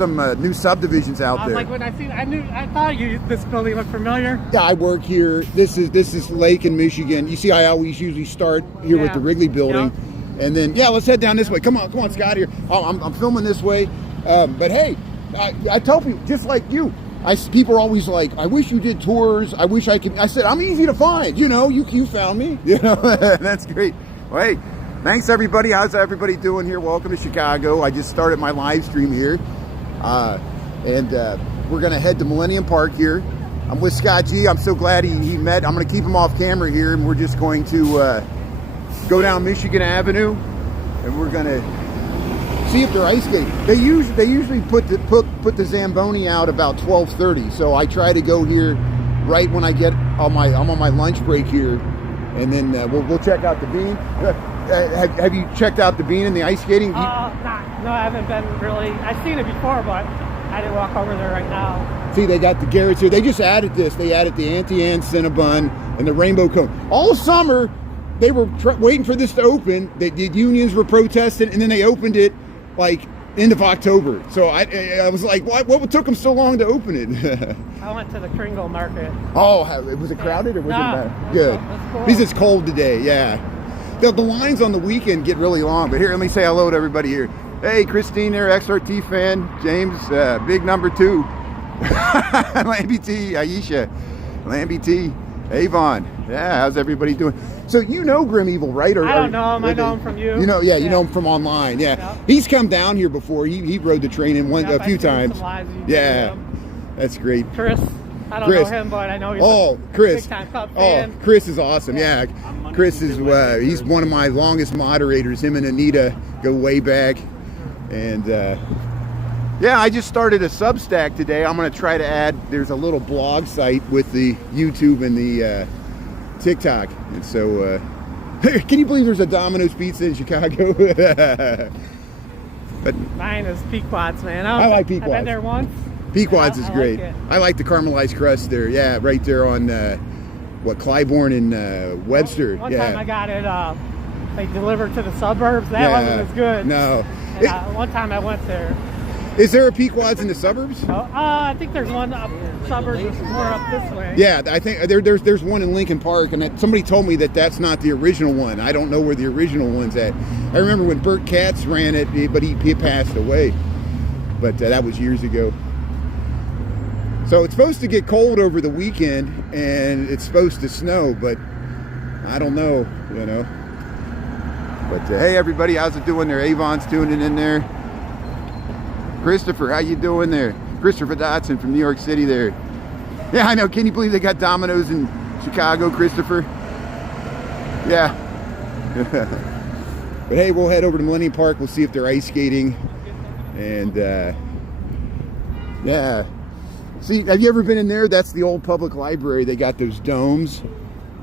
Some new subdivisions out there. Like when I thought this building looked familiar. Yeah, I work here. This is Lake in Michigan. You see, I always usually start here with the Wrigley building, and then let's head down this way. Come on, Scott. Here, I'm filming this way. But hey, I tell people just like you. People are always like, I wish you did tours. I wish I could. I said, I'm easy to find. You know, you found me. You know, that's great. Well, hey, thanks everybody. How's everybody doing here? Welcome to Chicago. I just started my live stream here. And we're going to head to Millennium Park here. I'm with Scott G. I'm so glad he met. I'm going to keep him off camera here, and we're just going to go down Michigan Avenue, and we're going to see if they're ice skating. They usually put the Zamboni out about 12:30, so I try to go here right when I'm on my lunch break here, and then we'll check out the Bean. Have you checked out the Bean and the ice skating? No, I haven't been really. I've seen it before, but I didn't walk over there right now. See, they got the Garrett's here. They just added this. They added the Auntie Cinnabon and the Rainbow Cone. All summer, they were waiting for this to open. The unions were protesting, and then they opened it like end of October. So I was like, what took them so long to open it? I went to the Kringle Market. Oh, was it crowded or was it good? Cool. Because it's cold today, yeah. The lines on the weekend get really long, but here, let me say hello to everybody here. Hey, Christine there, XRT fan. James, big number 2. Lambie T, Aisha, Lambie T, Avon. Yeah, how's everybody doing? So you know Grim Evil, right? I don't know him. I know him from you. You know, you know him from online. Yeah, yep. He's come down here before. He rode the train in a few times. Yeah, that's great. Chris, I don't know him, but I know he's Chris. Big time Cub fan. Chris is awesome. Yeah, Chris is he's one of my longest moderators. Him and Anita go way back. And I just started a Substack today. I'm going to try to add, there's a little blog site with the YouTube and the TikTok. And so, can you believe there's a Domino's Pizza in Chicago? But mine is Pequod's, man. I like Pequod's. I've been there once. Pequod's is great. Like I like the caramelized crust there. Yeah, right there on, Clybourne and Webster. One time I got it, they delivered to the suburbs. That wasn't as good. No. And, one time I went there. Is there a Pequod's in the suburbs? I think there's one up suburbs more up this way. Yeah, I think there's one in Lincoln Park, and somebody told me that's not the original one. I don't know where the original one's at. I remember when Bert Katz ran it, but he passed away. But that was years ago. So it's supposed to get cold over the weekend, and it's supposed to snow, but I don't know, you know. But hey, everybody, how's it doing there? Avon's tuning in there. Christopher, how you doing there? Christopher Dotson from New York City there. Yeah, I know. Can you believe they got Domino's in Chicago, Christopher? Yeah. But hey, we'll head over to Millennium Park. We'll see if they're ice skating. And yeah. See, have you ever been in there? That's the old public library. They got those domes.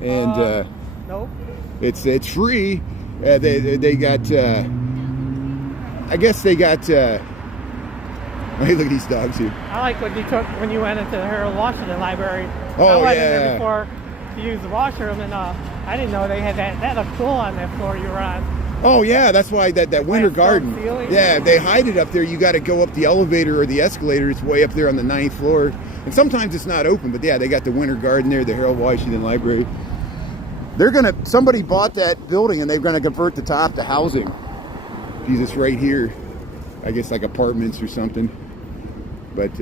And nope. It's free. They got, I guess they got, hey, look at these dogs here. I like when you went into the Harold Washington Library. Oh, I went in there before to use the washroom, and I didn't know they had that looked cool on that floor you were on. Oh, yeah, that's why that winter garden. Yeah, they hide it up there. You got to go up the elevator or the escalator. It's way up there on the 9th floor. And sometimes it's not open, but yeah, they got the winter garden there, the Harold Washington Library. Somebody bought that building and they're gonna convert the top to housing. Jesus, right here. I guess like apartments or something. But,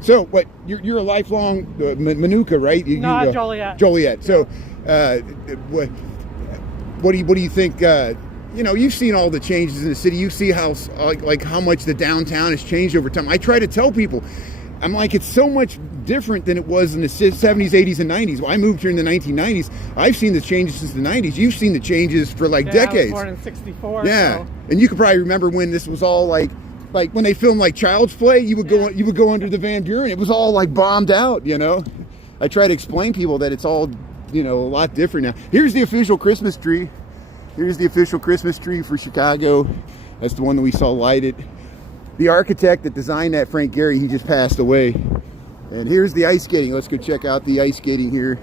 so what, you're a lifelong Manuka, right? No, Joliet. Joliet. So, what do you think, you've seen all the changes in the city. You see how, like how much the downtown has changed over time. I try to tell people, I'm like, it's so much different than it was in the 70s, 80s, and 90s. Well, I moved here in the 1990s. I've seen the changes since the 90s. You've seen the changes for decades. I was born in 64. Yeah, so. And you could probably remember when this was all like when they filmed like Child's Play. You would go under the Van Buren. It was all like bombed out. You know, I try to explain to people that it's all a lot different now. Here's the official Christmas tree. Here's the official Christmas tree for Chicago. That's the one that we saw lighted. The architect that designed that, Frank Gehry, he just passed away. And here's the ice skating. Let's go check out the ice skating here.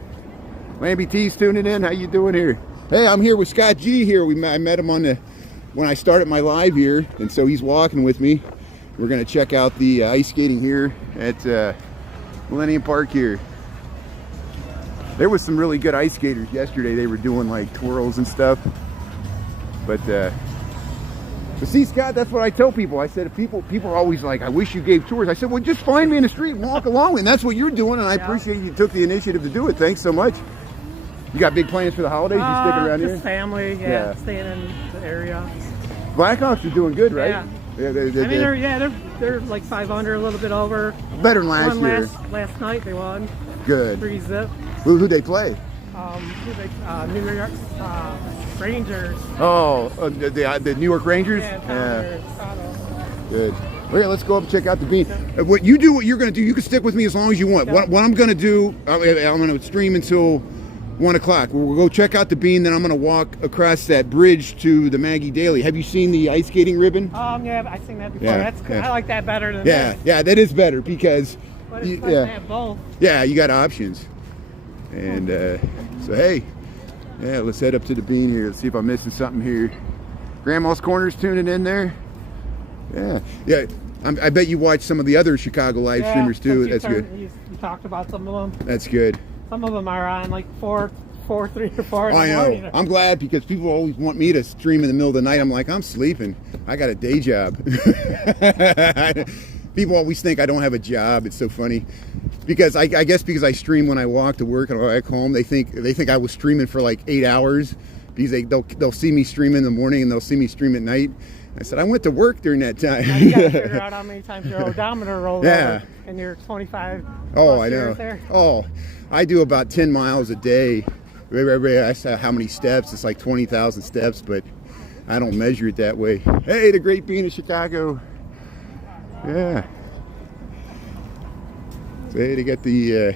Lambie T's tuning in. How you doing here? Hey, I'm here with Scott G here. I met him when I started my live here, and so he's walking with me. We're gonna check out the ice skating here at Millennium Park here. There was some really good ice skaters yesterday. They were doing like twirls and stuff. But see, Scott, that's what I tell people. I said, if people are always like, I wish you gave tours. I said, well, just find me in the street and walk along. And that's what you're doing. And I appreciate you took the initiative to do it. Thanks so much. You got big plans for the holidays? You sticking around just here? Family, yeah, staying in the area. Blackhawks are doing good, right? Yeah. They're like 500, a little bit over. Better than last year. Last night they won. Good. 3-0. Who'd they play? New York Rangers. Oh, the New York Rangers? Yeah. Good. Well, yeah, let's go up and check out the bean. What you do, what you're going to do, you can stick with me as long as you want. Yeah. What I'm going to do, I'm going to stream until 1 o'clock. We'll go check out the bean, then I'm going to walk across that bridge to the Maggie Daley. Have you seen the ice skating ribbon? Yeah, I've seen that before. Yeah, That's good. I like that better than this. Yeah, that is better because but it's nice to have both. Yeah, you got options. And so hey, yeah, let's head up to the bean here. Let's see if I'm missing something here. Grandma's Corner's tuning in there. Yeah. I bet you watch some of the other Chicago live streamers too. That's good. You talked about some of them. That's good. Some of them are on like 3 or 4 in the morning. I know. I'm glad because people always want me to stream in the middle of the night. I'm like, I'm sleeping. I got a day job. People always think I don't have a job. It's so funny because I guess because I stream when I walk to work and I walk home, they think I was streaming for like 8 hours because they'll see me stream in the morning and they'll see me stream at night. I said I went to work during that time. Now you got to figure out how many times your odometer rolls over and you're 25. Oh, I know. There. Oh, I do about 10 miles a day. I saw how many steps. It's like 20,000 steps, but I don't measure it that way. Hey, the Great Bean of Chicago. Yeah. So hey, they got the.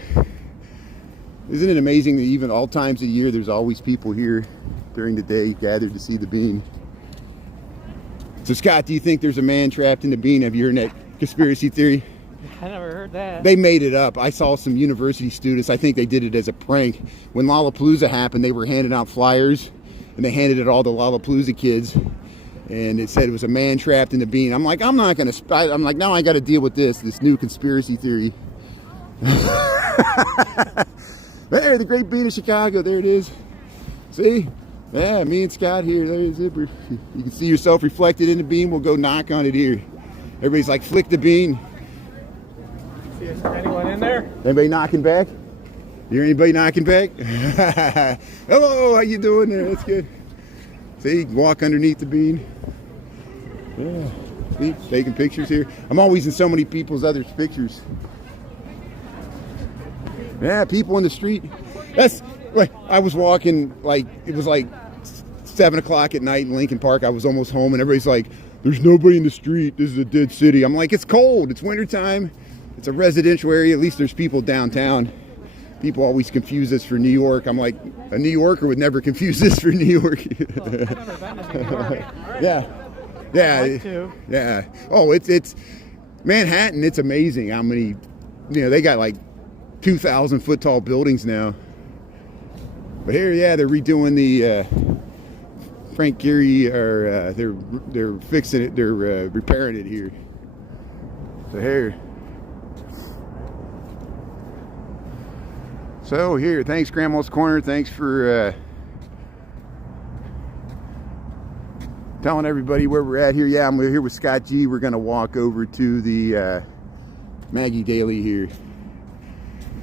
Isn't it amazing that even all times of the year, there's always people here during the day gathered to see the bean. So Scott, do you think there's a man trapped in the bean? Have you heard that conspiracy theory? I never heard that. They made it up. I saw some university students, I think they did it as a prank. When Lollapalooza happened, they were handing out flyers, and they handed it all to Lollapalooza kids. And it said it was a man trapped in the bean. I'm like, I'm not going to, I'm like, now I got to deal with this new conspiracy theory. There, the Great Bean of Chicago, there it is. See? Yeah, me and Scott here. There's it. You can see yourself reflected in the bean. We'll go knock on it here. Everybody's like, flick the bean. See anyone in there? Anybody knocking back? You hear anybody knocking back? Hello, how you doing there? That's good. See, you can walk underneath the bean. Yeah. See, taking pictures here. I'm always in so many people's other pictures. Yeah, people in the street. That's like I was walking, like it was like 7 o'clock at night in Lincoln Park. I was almost home and everybody's like, there's nobody in the street. This is a dead city. I'm like, it's cold. It's wintertime. It's a residential area. At least there's people downtown. People always confuse this for New York. I'm like, a New Yorker would never confuse this for New York. Well, I've never been to New York. Yeah. Yeah. I'd like to. Yeah. Oh, it's Manhattan. It's amazing how many, they got like 2,000 foot tall buildings now. But here, yeah, they're redoing the Frank Gehry, or they're fixing it. They're repairing it here. So here. So here, thanks Grandma's Corner. Thanks for telling everybody where we're at here. Yeah, I'm here with Scott G. We're gonna walk over to the Maggie Daley here.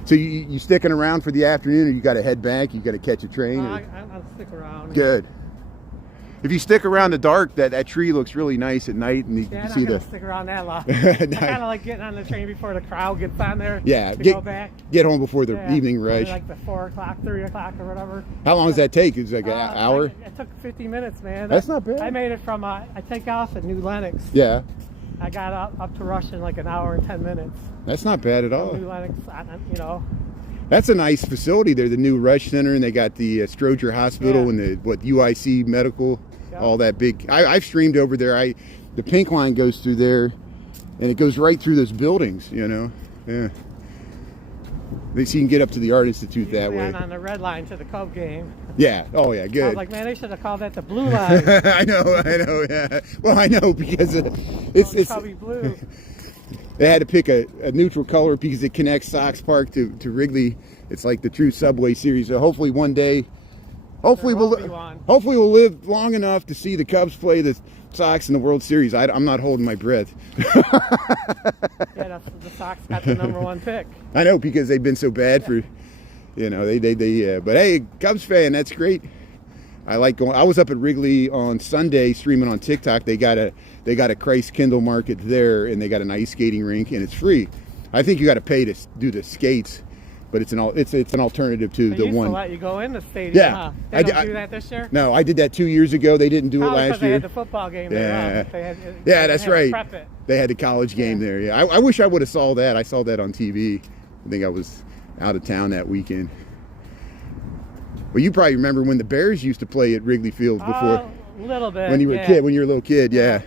So you sticking around for the afternoon, or you got to head back? You got to catch a train? I'll stick around. Good. If you stick around the dark, that tree looks really nice at night, and you can see the. Stick around that long. I kind of like getting on the train before the crowd gets on there. Yeah, go back. Get home before the evening rush. Like the 4 o'clock, 3 o'clock, or whatever. How long does that take? It's like an hour. It took 50 minutes, man. That's not bad. I made it from. I take off at New Lenox. Yeah. I got up to Rush in like an hour and 10 minutes. That's not bad at all. New Lenox, That's a nice facility there, the new Rush Center, and they got the Stroger Hospital and the UIC Medical, all that big. I've streamed over there. The pink line goes through there, and it goes right through those buildings. Yeah. They see you can get up to the Art Institute that Usually way. I'm on the red line to the Cub game. Yeah. Oh yeah. I Good. was like, man, they should have called that the blue line. I know. Yeah. Well, I know because it's Cubby blue. they had to pick a neutral color because it connects Sox Park to Wrigley. It's like the true Subway Series. So hopefully one day, hopefully we'll live long enough to see the Cubs play the Sox in the World Series. I'm not holding my breath. Yeah, the Sox got the #1 pick. I know because they've been so bad for, you know, they but hey, Cubs fan, that's great. I like going. I was up at Wrigley on Sunday streaming on TikTok. They got a Christ Kindle market there, and they got an ice skating rink, and it's free. I think you got to pay to do the skates, but it's an alternative to They the used one. to let you go in the stadium. Yeah. Huh? They don't do that this year. No, I did that 2 years ago. They didn't do it Probably last 'cause they year. had the football game Yeah. there. Yeah, that's they had to right. prep it. They had the college game there. Yeah, I wish I would have saw that. I saw that on TV. I think I was out of town that weekend. Well, you probably remember when the Bears used to play at Wrigley Field before. A little bit. When you were a kid, when you were a little kid, yeah.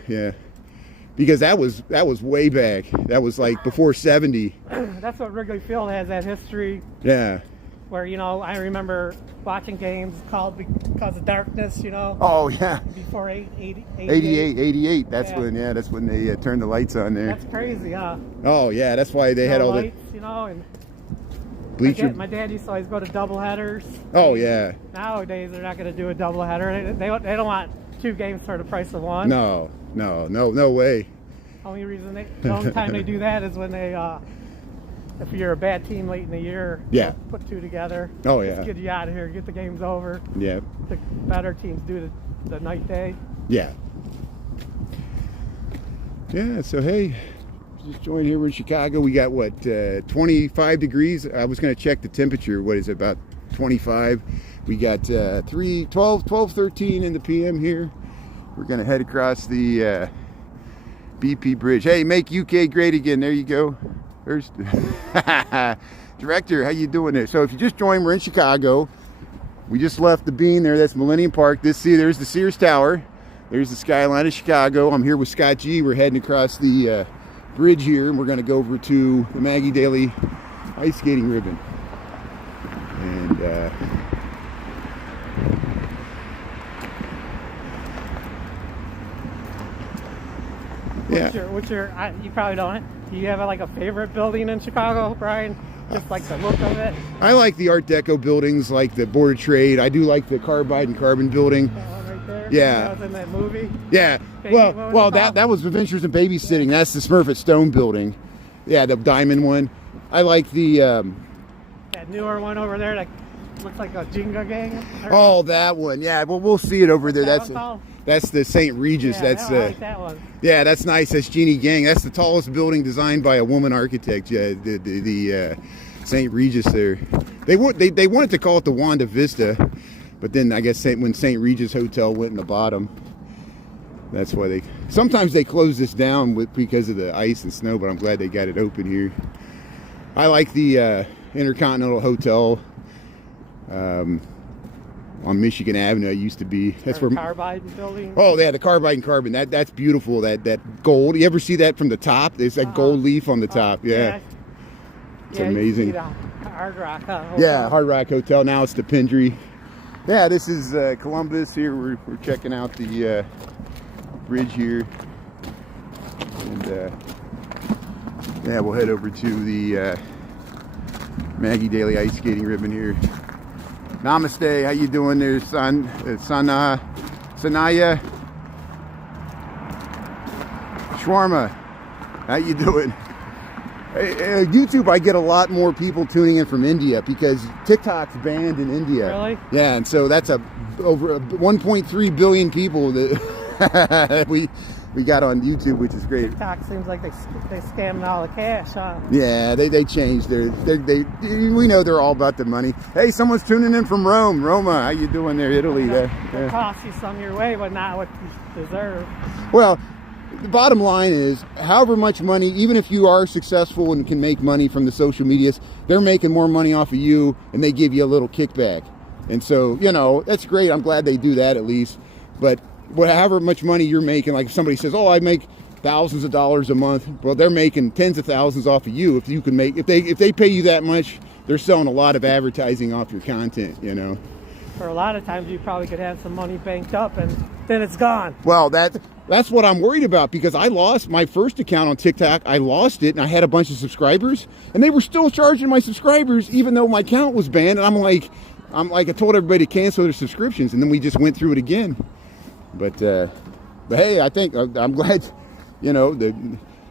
Because that was way back. That was like before '70. That's what Wrigley Field has, that history. Yeah. Where, you know, I remember watching games called because of darkness, you know. Oh yeah. Before 88. 88. That's Yeah. when they turned the lights on there. That's crazy, huh? Oh yeah, that's why they had all lights, you know, and the bleacher. my dad used to always go to doubleheaders. Oh yeah. Nowadays they're not going to do a doubleheader. They don't want 2 games for the price of 1. No way. The only time they do that is when they, if you're a bad team late in the year, Yeah. they'll put 2 together. Oh yeah. Just get you out of here, get the games over. Yeah. The better teams do the night day. Yeah. Yeah, so hey, just joined here. We're in Chicago. We got what, 25 degrees. I was going to check the temperature. What is it, about 25? We got 13 in the PM here. We're going to head across the BP Bridge. Hey, make UK great again. There you go. There's Director, how you doing there? So if you just joined, we're in Chicago. We just left the Bean there. That's Millennium Park. There's the Sears Tower. There's the skyline of Chicago. I'm here with Scott G. We're heading across the bridge here, and we're going to go over to the Maggie Daley ice skating ribbon. And What's your you probably don't. Do you have like a favorite building in Chicago, Brian? Just like the look of it? I like the Art Deco buildings, like the Board of Trade. I do like the Carbide and Carbon building. That one right there? Yeah. That was in that movie? Yeah. Well, that was Adventures in Babysitting. That's the Smurf at Stone building. Yeah, the diamond one. I like the that newer one over there that looks like a Jenga gang. Oh, that one. Yeah, well, we'll see it over there. That's the St. Regis. Yeah, that's I like that one. Yeah, that's nice. That's Jeannie Gang. That's the tallest building designed by a woman architect. Yeah, the St. Regis there. They wanted to call it the Wanda Vista, but then I guess when St. Regis Hotel went in the bottom, that's why sometimes they close this down because of the ice and snow. But I'm glad they got it open here. I like the Intercontinental Hotel. On Michigan Avenue, it used to be. That's where Carbide building. Oh, yeah, the Carbide and Carbon. That's beautiful. That gold. You ever see that from the top? There's that gold leaf on the top. Yeah, it's amazing. Hard Rock. Yeah, Hard Rock Hotel. Now it's the Pendry. Yeah, this is Columbus. Here we're checking out the bridge here, and yeah, we'll head over to the Maggie Daley ice skating ribbon here. Namaste, how you doing there, son? Sanaya Shawarma, how you doing? YouTube, I get a lot more people tuning in from India because TikTok's banned in India. Really? Yeah, and so that's over 1.3 billion people that we got on YouTube, which is great. TikTok seems like they scamming all the cash, huh? Yeah, they changed we know they're all about the money. Hey, someone's tuning in from Rome. Roma, how you doing there, Italy? It costs you some your way, but not what you deserve. Well, the bottom line is, however much money, even if you are successful and can make money from the social medias, they're making more money off of you, and they give you a little kickback. And so, that's great. I'm glad they do that at least. But however much money you're making, like if somebody says, oh, I make thousands of dollars a month. Well, they're making tens of thousands off of you if you can make if they pay you that much. They're selling a lot of advertising off your content, you know. For a lot of times, you probably could have some money banked up, and then it's gone. Well, that's what I'm worried about, because I lost my first account on TikTok. I lost it, and I had a bunch of subscribers, and they were still charging my subscribers even though my account was banned. And I'm like, I told everybody to cancel their subscriptions, and then we just went through it again. But hey, I think I'm glad, you know.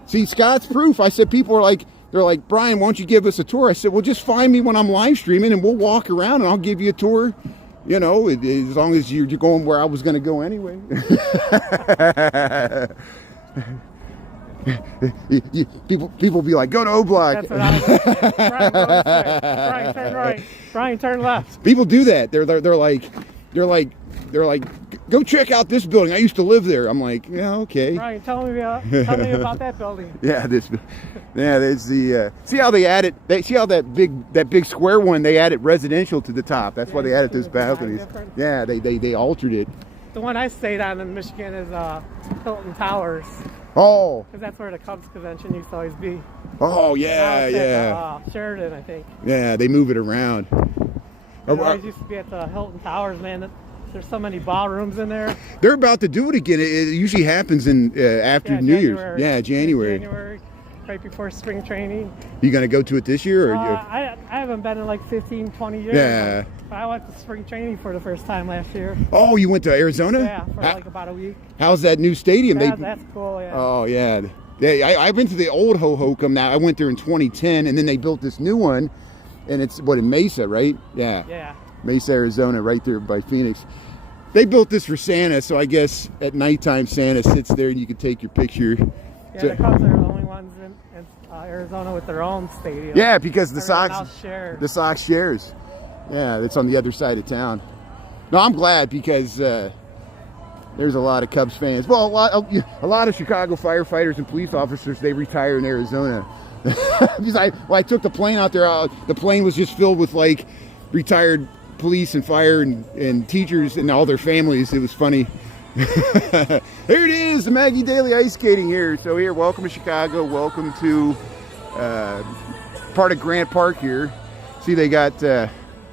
See, Scott's proof. I said people are like. They're like, Brian, why don't you give us a tour? I said, well, just find me when I'm live streaming and we'll walk around and I'll give you a tour. You know, as long as you're going where I was going to go anyway. People be like, go to O Block. That's what I was saying. Brian, turn right. Brian, turn left. People do that. They're like, go check out this building. I used to live there. I'm like, yeah, okay. Brian, tell me about that building. Yeah, there's the see how they added. See how that big square one, they added residential to the top. That's why they added those balconies. Yeah, they altered it. The one I stayed on in Michigan is Hilton Towers. Oh. Because that's where the Cubs convention used to always be. Oh yeah, At, Sheridan, I think. Yeah, they move it around. It always used to be at the Hilton Towers, man. There's so many ballrooms in there. They're about to do it again. It usually happens in after New Year's. Yeah, January. Right before spring training. You gonna go to it this year? Or I haven't been in like 15, 20 years. Yeah. I went to spring training for the first time last year. Oh, you went to Arizona? Yeah, for like about a week. How's that new stadium? That's cool, yeah. Oh, yeah. I've been to the old Hohokam now. I went there in 2010, and then they built this new one, and it's, in Mesa, right? Yeah. Yeah. Mesa, Arizona, right there by Phoenix. They built this for Santa, so I guess at nighttime Santa sits there and you can take your picture. Yeah, the Cubs are the only ones in Arizona with their own stadium. Yeah, because the Sox shares. Yeah, it's on the other side of town. No, I'm glad, because there's a lot of Cubs fans. Well, a lot of Chicago firefighters and police officers, they retire in Arizona. I took the plane out there. The plane was just filled with like retired police and fire and teachers and all their families. It was funny. Here it is, the Maggie Daley ice skating here. So here, welcome to Chicago. Welcome to part of Grant Park here. See, they got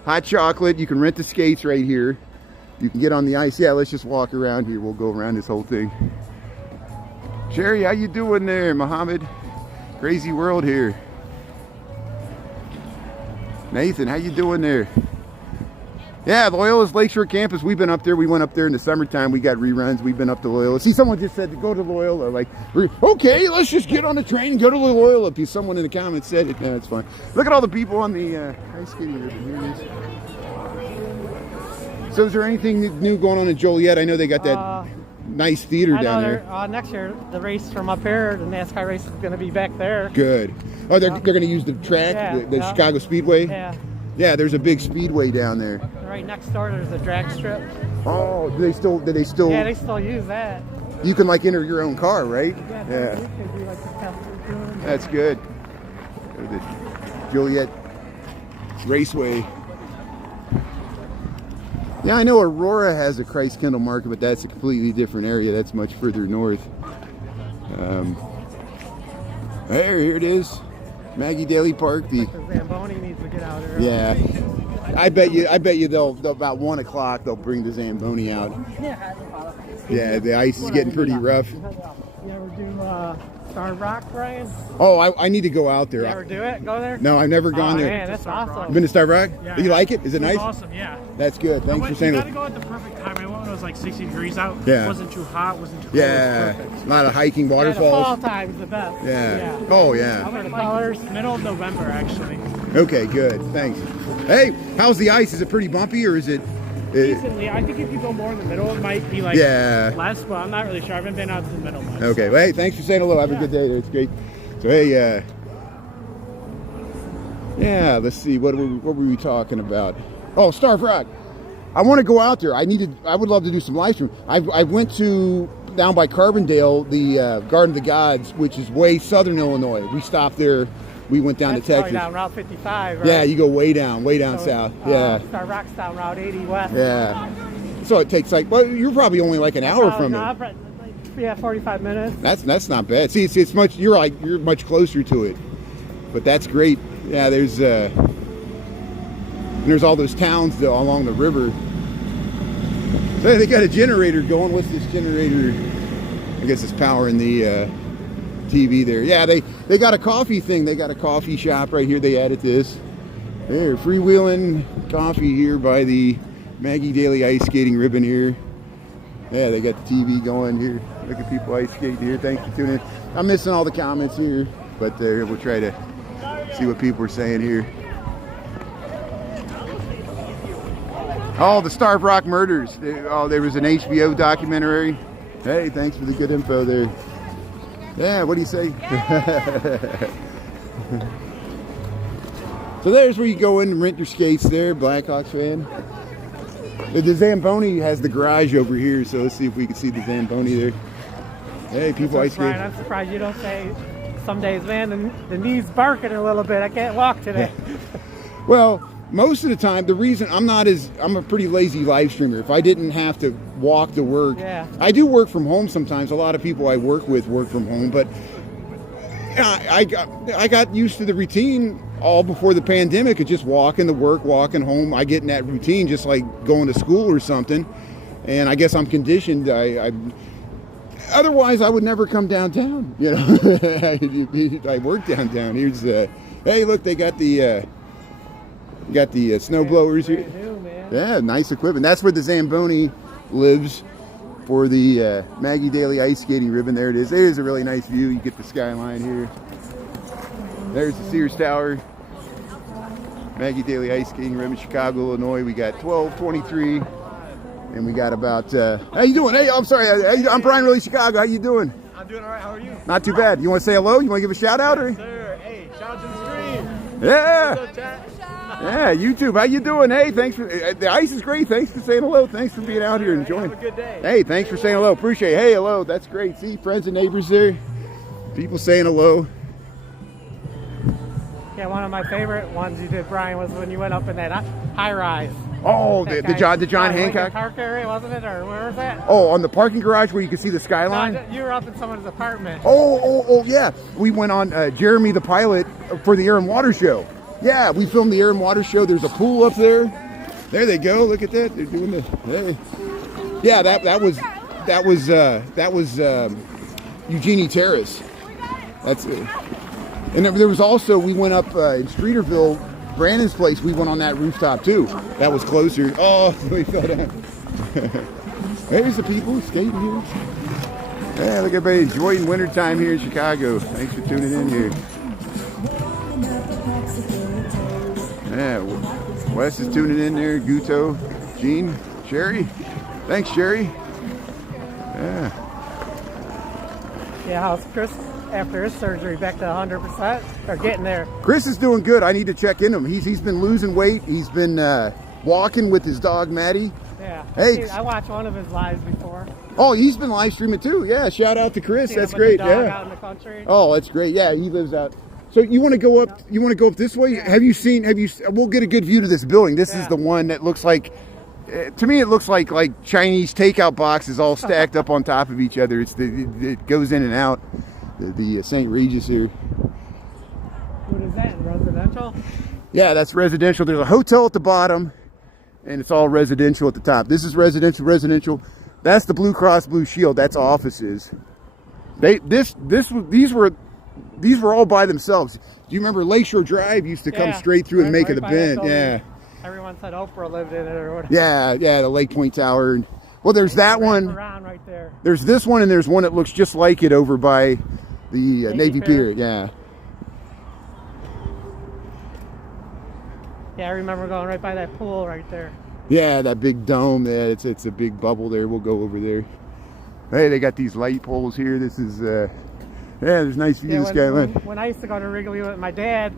hot chocolate. You can rent the skates right here. You can get on the ice. Yeah, let's just walk around here. We'll go around this whole thing. Sherry, how you doing there, Muhammad? Crazy world here. Nathan, how you doing there? Yeah, Loyola's Lakeshore campus. We've been up there. We went up there in the summertime. We got reruns. We've been up to Loyola. See, someone just said to go to Loyola. Like, okay, let's just get on the train and go to Loyola. Because someone in the comments said it. No, it's fine. Look at all the people on the ice skating ribbon. So is there anything new going on in Joliet? I know they got that nice theater down there. Next year, the race from up here, the NASCAR race is going to be back there. Good. Oh, they're going to use the track, the Chicago Speedway? Yeah. Yeah, there's a big speedway down there. Right next door, there's a drag strip. Oh, do they still? Yeah, they still use that. You can like enter your own car, right? Yeah. You can do like the test. That's good. The Joliet Raceway. Yeah, I know Aurora has a Christ Kendall market, but that's a completely different area. That's much further north. Here it is. Maggie Daley Park. The Zamboni needs to get out here. Yeah, I bet you they'll about 1 o'clock they'll bring the Zamboni out. Yeah, the ice is getting pretty rough. You ever do Star Rock, Brian? Oh, I need to go out there. You ever do it? Go there? No, I've never gone there. Man, that's awesome. You been to Star Rock? Yeah. You like it? Is it nice? Awesome, yeah. That's good. Thanks for saying that. that. You gotta go at the perfect time. I went when it was like 60 degrees out. Yeah. It wasn't too hot, wasn't too cold. Yeah, It was perfect. a lot of hiking, waterfalls. The fall time's the best. Yeah. Oh yeah. I went like middle of November actually. Okay, good. Thanks. Hey, how's the ice? Is it pretty bumpy or is it? Decently. I think if you go more in the middle, it might be like less, but I'm not really sure. I haven't been out to the middle much. Okay. Well, hey, thanks for saying hello. Have a good day. It's great. So hey, yeah. Let's see. What were we talking about? Oh, Starved Rock. I want to go out there. I would love to do some live stream. I went to down by Carbondale, the Garden of the Gods, which is way southern Illinois. We stopped there. We went down to Texas. Down Route 55, right? Yeah, you go way down south. Yeah. Star Rock's down Route 80 west. Yeah. So it takes like, well, you're probably only like an hour from it. Yeah, 45 minutes. That's not bad. See, it's much. You're much closer to it, but that's great. Yeah, there's all those towns along the river. So they got a generator going. What's this generator? I guess it's powering the TV there. Yeah, they got a coffee thing. They got a coffee shop right here. They added this. There, freewheeling coffee here by the Maggie Daley ice skating ribbon here. Yeah, they got the TV going here. Look at people ice skating here. Thanks for tuning in. I'm missing all the comments here, but we'll try to see what people are saying here. Oh, the Starved Rock Murders. There was an HBO documentary. Hey, thanks for the good info there. Yeah, what do you say? So there's where you go in and rent your skates there, Blackhawks fan. The Zamboni has the garage over here, so let's see if we can see the Zamboni there. Hey, people ice skate. I'm surprised you don't say some days, man, the knee's barking a little bit. I can't walk today. Well, most of the time, the reason I'm a pretty lazy live streamer. If I didn't have to walk to work, I do work from home sometimes. A lot of people I work with work from home, but I got used to the routine all before the pandemic of just walking to work, walking home. I get in that routine just like going to school or something, and I guess I'm conditioned. Otherwise I would never come downtown. You know, I work downtown. Here's hey, look, they got the snow blowers here. Yeah, nice equipment. That's where the Zamboni lives for the Maggie Daley ice skating ribbon. There it is. There's a really nice view. You get the skyline here. There's the Sears Tower. Maggie Daley ice skating ribbon, Chicago, Illinois. We got 1223, and we got about. How you doing? Hey, I'm sorry. I'm Brian Really Chicago. How you doing? I'm doing all right. How are you? Not too bad. You want to say hello? You want to give a shout out? Or? Yes, sir. Hey, shout out to the stream. Yeah. What's up, chat? Yeah, YouTube. How you doing? Hey, thanks for the ice is great. Thanks for saying hello. Thanks for being out here and enjoying. Have a good day. Hey, thanks for saying hello. Appreciate it. Hey, hello. That's great. See, friends and neighbors there. People saying hello. Yeah, one of my favorite ones you did, Brian, was when you went up in that high rise. Oh, the John Hancock Park area, wasn't it, or where was that? Oh, on the parking garage where you can see the skyline. No, you were up in someone's apartment. Oh, yeah. We went on Jeremy the Pilot for the Air and Water Show. Yeah, we filmed the Air and Water Show. There's a pool up there. There they go. Look at that. They're doing the. Hey. Yeah, that was Eugenie Terrace. That's it. And there was also, we went up in Streeterville, Brandon's place. We went on that rooftop too. That was closer. Oh, we fell down. There's the people skating here. Yeah, look at everybody enjoying wintertime here in Chicago. Thanks for tuning in here. Yeah, Wes is tuning in there. Guto, Gene, Sherry. Thanks, Sherry. Yeah. Yeah, how's Chris after his surgery? Back to 100%? Or getting there? Chris is doing good. I need to check in him. He's been losing weight. He's been walking with his dog, Maddie. Yeah. Hey, I watched one of his lives before. Oh, he's been live streaming too. Yeah, shout out to Chris. That's great. Yeah. Out in the country. Oh, that's great. Yeah, he lives out. So you want to go up? You want to go up this way? Yeah. We'll get a good view to this building. This is the one that looks like. To me, it looks like Chinese takeout boxes all stacked up on top of each other. It goes in and out. The St. Regis here. What is that? Residential? Yeah, that's residential. There's a hotel at the bottom, and it's all residential at the top. This is residential. That's the Blue Cross Blue Shield. That's offices. These were all by themselves. Do you remember Lakeshore Drive used to come straight through and make it a bend? Yeah. Everyone said Oprah lived in it or whatever. Yeah, the Lake Point Tower. Well, there's that one. Right there. There's this one, and there's one that looks just like it over by the Navy Pier. Yeah. Yeah, I remember going right by that pool right there. Yeah, that big dome. Yeah, it's a big bubble there. We'll go over there. Hey, they got these light poles here. This is there's nice view of the skyline. When I used to go to Wrigley with my dad,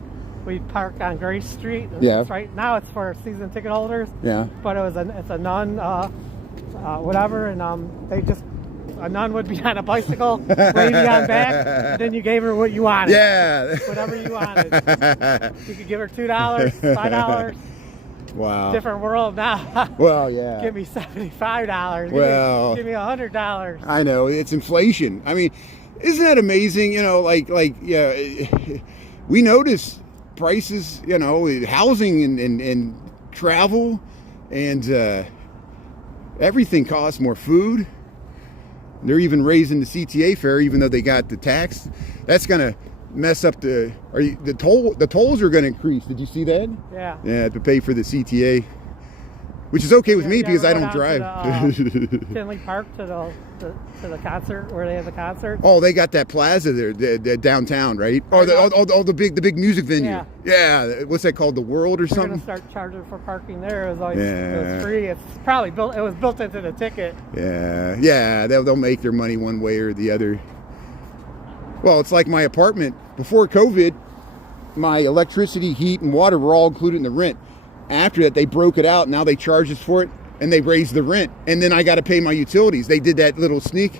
we'd park on Grace Street. Yeah. Right now it's for season ticket holders. Yeah. But it's a nun, whatever, and a nun would be on a bicycle, lady on back, and then you gave her what you wanted. Yeah. Whatever you wanted. You could give her $2, $5. Wow. Different world now. Well, yeah. Give me $75. Well, give me $100. I know, it's inflation. I mean, isn't that amazing? You know, yeah, we notice prices, you know, housing and travel and everything costs more. Food. They're even raising the CTA fare, even though they got the tax. That's gonna mess up the tolls are gonna increase. Did you see that? Yeah. Yeah, to pay for the CTA, which is okay with me because I don't drive. Tinley Park to the concert where they have the concert. Oh, they got that plaza there, the downtown, right? Or the big music venue. Yeah. Yeah. What's that called? The World or something? They're gonna start charging for parking there. It was free. It's probably built. It was built into the ticket. Yeah. Yeah. They'll make their money one way or the other. Well, it's like my apartment before COVID. My electricity, heat, and water were all included in the rent. After that, they broke it out. Now they charge us for it, and they raised the rent. And then I got to pay my utilities. They did that little sneak,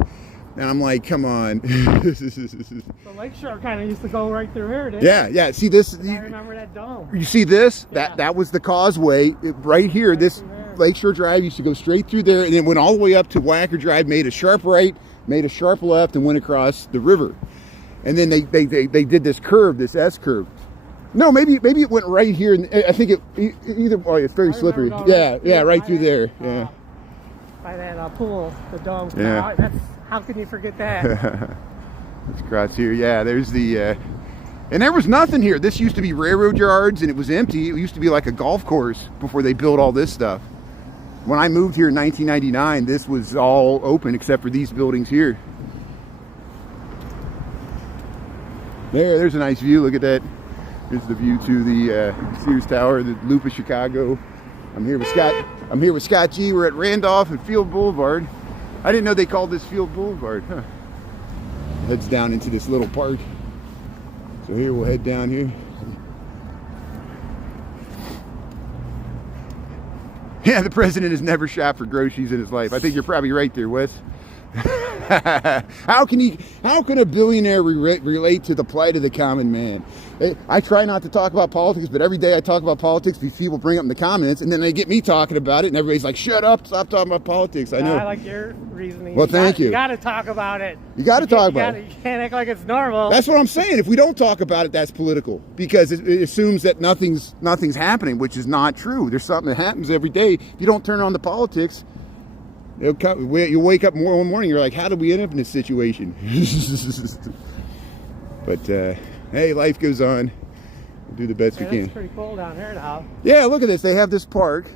and I'm like, come on. The Lakeshore kind of used to go right through here, didn't it? Yeah, yeah. See this? I remember that dome. You see this? Yeah. That was the causeway right here. Right this Lakeshore Drive used to go straight through there, and then went all the way up to Wacker Drive, made a sharp right, made a sharp left, and went across the river. And then they did this curve, this S curve. No, maybe it went right here, and I think it either. Oh, it's very slippery. Yeah, right through there. Yeah. By that pool, the dome. Yeah. That's how can you forget that? Let's cross here. Yeah, there's the. And there was nothing here. This used to be railroad yards, and it was empty. It used to be like a golf course before they built all this stuff. When I moved here in 1999, this was all open except for these buildings here. There's a nice view. Look at that. Here's the view to the Sears Tower, the Loop of Chicago. I'm here with Scott G. We're at Randolph and Field Boulevard. I didn't know they called this Field Boulevard. Huh. Heads down into this little park. So here we'll head down here. Yeah, the president has never shopped for groceries in his life. I think you're probably right there, Wes. How can a billionaire relate to the plight of the common man? I try not to talk about politics, but every day I talk about politics, these people bring up in the comments, and then they get me talking about it, and everybody's like, shut up, stop talking about politics. I know. I like your reasoning. Well, thank you. You got to talk about it. You got to talk about it. You can't act like it's normal. That's what I'm saying. If we don't talk about it, that's political, because it assumes that nothing's happening, which is not true. There's something that happens every day. If you don't turn on the politics, you wake up one morning, you're like, how did we end up in this situation? But hey, life goes on. We'll do the best we can. It's pretty cool down here now. Yeah, look at this. They have this park.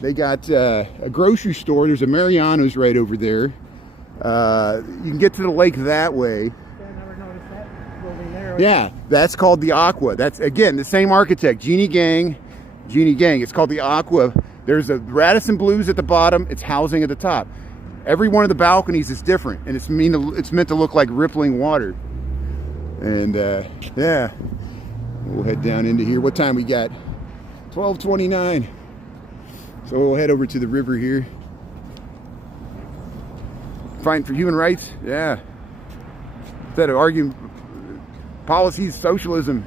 They got a grocery store. There's a Mariano's right over there. You can get to the lake that way. I never noticed that building there. Yeah, that's called the Aqua. That's, again, the same architect, Jeannie Gang. It's called the Aqua. There's a Radisson Blues at the bottom. It's housing at the top. Every one of the balconies is different, and it's meant to look like rippling water. And yeah, we'll head down into here. What time we got? 12:29. So we'll head over to the river here. Fighting for human rights. Yeah. Instead of arguing policies, socialism.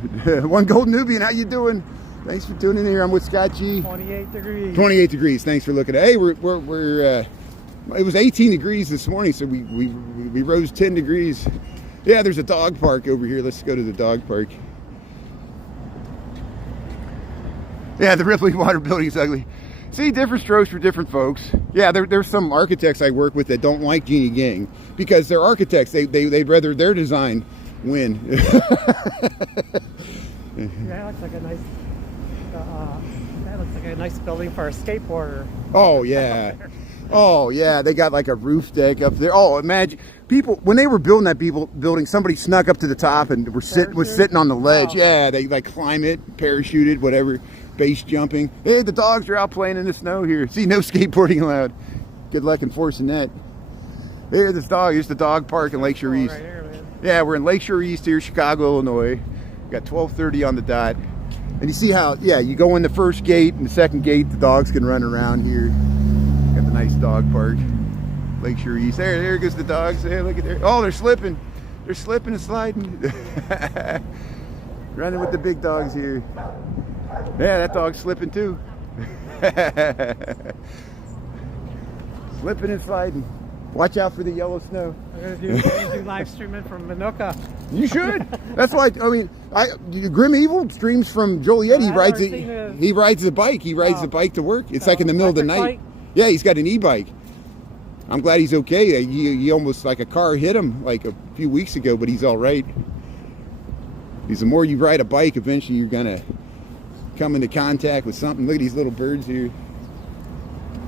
One Gold Nubian, how you doing? Thanks for tuning in here. I'm with Scott G. 28 degrees. 28 degrees. Thanks for looking at. Hey, we're it was 18 degrees this morning, so we rose 10 degrees. Yeah, there's a dog park over here. Let's go to the dog park. Yeah, the rippling water building's ugly. See, different strokes for different folks. Yeah, there's some architects I work with that don't like Jeannie Gang because they're architects. They'd rather their design win. That looks like a nice. That looks like a nice building for a skateboarder. Oh yeah. Oh yeah, they got like a roof deck up there. Oh, imagine people when they were building that building, somebody snuck up to the top and was sitting on the ledge. Oh. Yeah, they like climb it, parachuted, whatever, base jumping. Hey, the dogs are out playing in the snow here. See, no skateboarding allowed. Good luck enforcing that. Here's this dog. Here's the dog park in Lakeshore East. Right here, man. Yeah, we're in Lakeshore East here, Chicago, Illinois. Got 12:30 on the dot. And you see how, yeah, you go in the first gate and the second gate, the dogs can run around here. Got the nice dog park. Lakeshore East. There goes the dogs. There, look at there. Oh, they're slipping. They're slipping and sliding. Running with the big dogs here. Yeah, that dog's slipping too. Slipping and sliding. Watch out for the yellow snow. I'm gonna do live streaming from Minooka. You should. That's why. I mean, Grim Evil streams from Joliet. He rides it. He rides the bike. He rides the bike to work. It's like in the middle of the night. Bike? Yeah, he's got an e-bike. I'm glad he's okay. He almost like a car hit him like a few weeks ago, but he's all right. Because the more you ride a bike, eventually you're gonna come into contact with something. Look at these little birds here.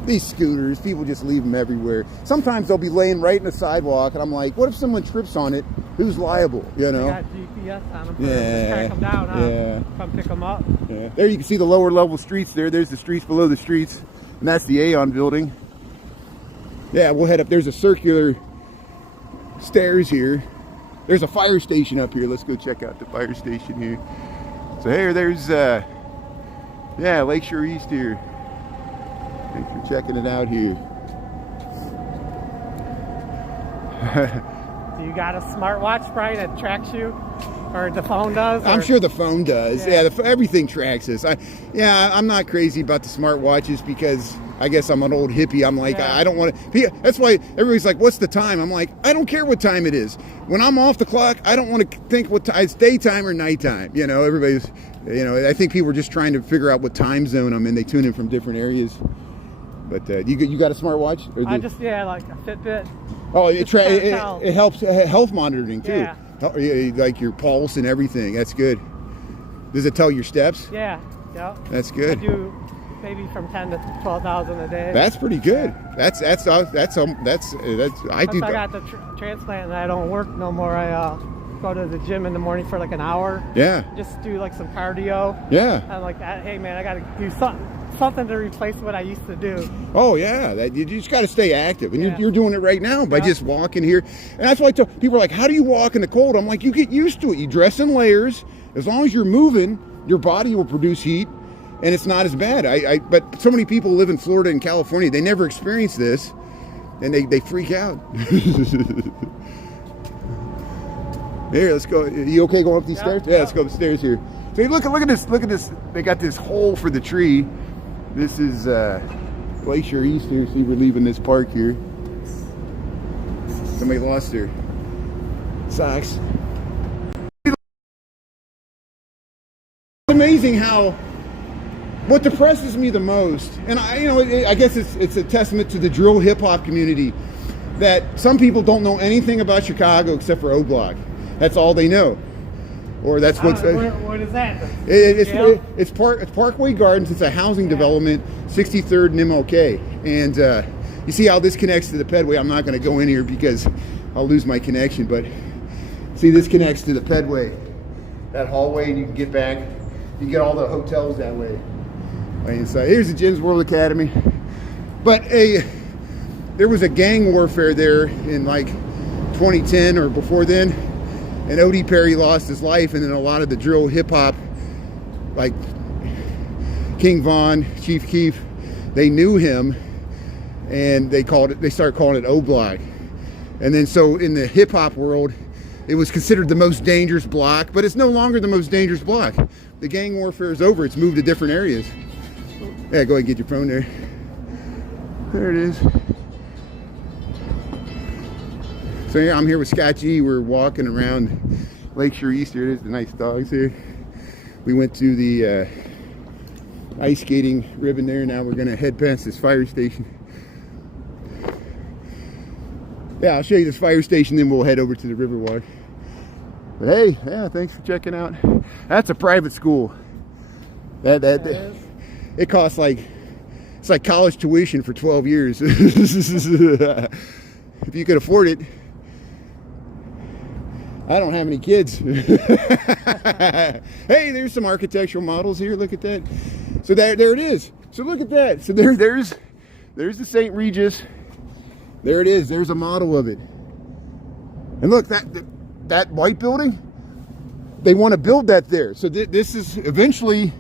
These scooters, people just leave them everywhere. Sometimes they'll be laying right in the sidewalk, and I'm like, what if someone trips on it? Who's liable? You know? They got GPS on them. Yeah. Track them down, huh? Yeah. Come pick them up. Yeah. There you can see the lower level streets there. There's the streets below the streets, and that's the Aeon building. Yeah, we'll head up. There's a circular stairs here. There's a fire station up here. Let's go check out the fire station here. So here, there's, yeah, Lakeshore East here. Thanks for checking it out here. Do you got a smartwatch, Brian, that tracks you? Or the phone does? I'm sure the phone does. Yeah, everything tracks us. I'm not crazy about the smartwatches because I guess I'm an old hippie. I'm like, I don't want to. That's why everybody's like, what's the time? I'm like, I don't care what time it is. When I'm off the clock, I don't want to think what time. It's daytime or nighttime. You know, everybody's, you know, I think people are just trying to figure out what time zone I'm in. They tune in from different areas. But you got a smartwatch? Or I just, like a Fitbit. Oh, it helps health monitoring too. Yeah. Like your pulse and everything. That's good. Does it tell your steps? Yeah. That's good. I do maybe from 10 to 12,000 a day. That's pretty good. That's I do. I got the transplant and I don't work no more. I go to the gym in the morning for like an hour. Yeah. Just do like some cardio. Yeah. I'm like, hey man, I got to do something to replace what I used to do. Oh yeah, you just got to stay active, and you're doing it right now by just walking here. And that's why I tell people are like, how do you walk in the cold? I'm like, you get used to it. You dress in layers. As long as you're moving, your body will produce heat, and it's not as bad. But so many people live in Florida and California, they never experience this, and they freak out. Here, let's go. Are you okay going up these stairs? Yeah, let's go upstairs here. So look at this. Look at this. They got this hole for the tree. This is Lakeshore East here. See, we're leaving this park here. Somebody lost their socks. It's amazing how what depresses me the most, and I guess it's a testament to the drill hip hop community, that some people don't know anything about Chicago except for O Block. That's all they know. Or that's what is that? It's Parkway Gardens. It's a housing development, 63rd and MLK. And you see how this connects to the Pedway. I'm not going to go in here because I'll lose my connection. But see, this connects to the Pedway. That hallway, and you can get back. You get all the hotels that way. Inside. Here's the Jim's World Academy. But there was a gang warfare there in like 2010 or before then. And O.D. Perry lost his life, and then a lot of the drill hip-hop, like King Von, Chief Keef, they knew him, and they started calling it O-Block. And then so in the hip-hop world, it was considered the most dangerous block, but it's no longer the most dangerous block. The gang warfare is over. It's moved to different areas. Yeah, go ahead and get your phone there. There it is. So yeah, I'm here with Scott G. We're walking around Lakeshore East. Here it is, the nice dogs here. We went to the ice skating ribbon there. Now we're gonna head past this fire station. Yeah, I'll show you this fire station, then we'll head over to the Riverwalk. But hey, yeah, thanks for checking out. That's a private school. It costs it's like college tuition for 12 years. If you could afford it. I don't have any kids. Hey, there's some architectural models here. Look at that. So there it is. So look at that. So there's the St. Regis. There it is. There's a model of it. And look, that white building, they want to build that there. So this is eventually,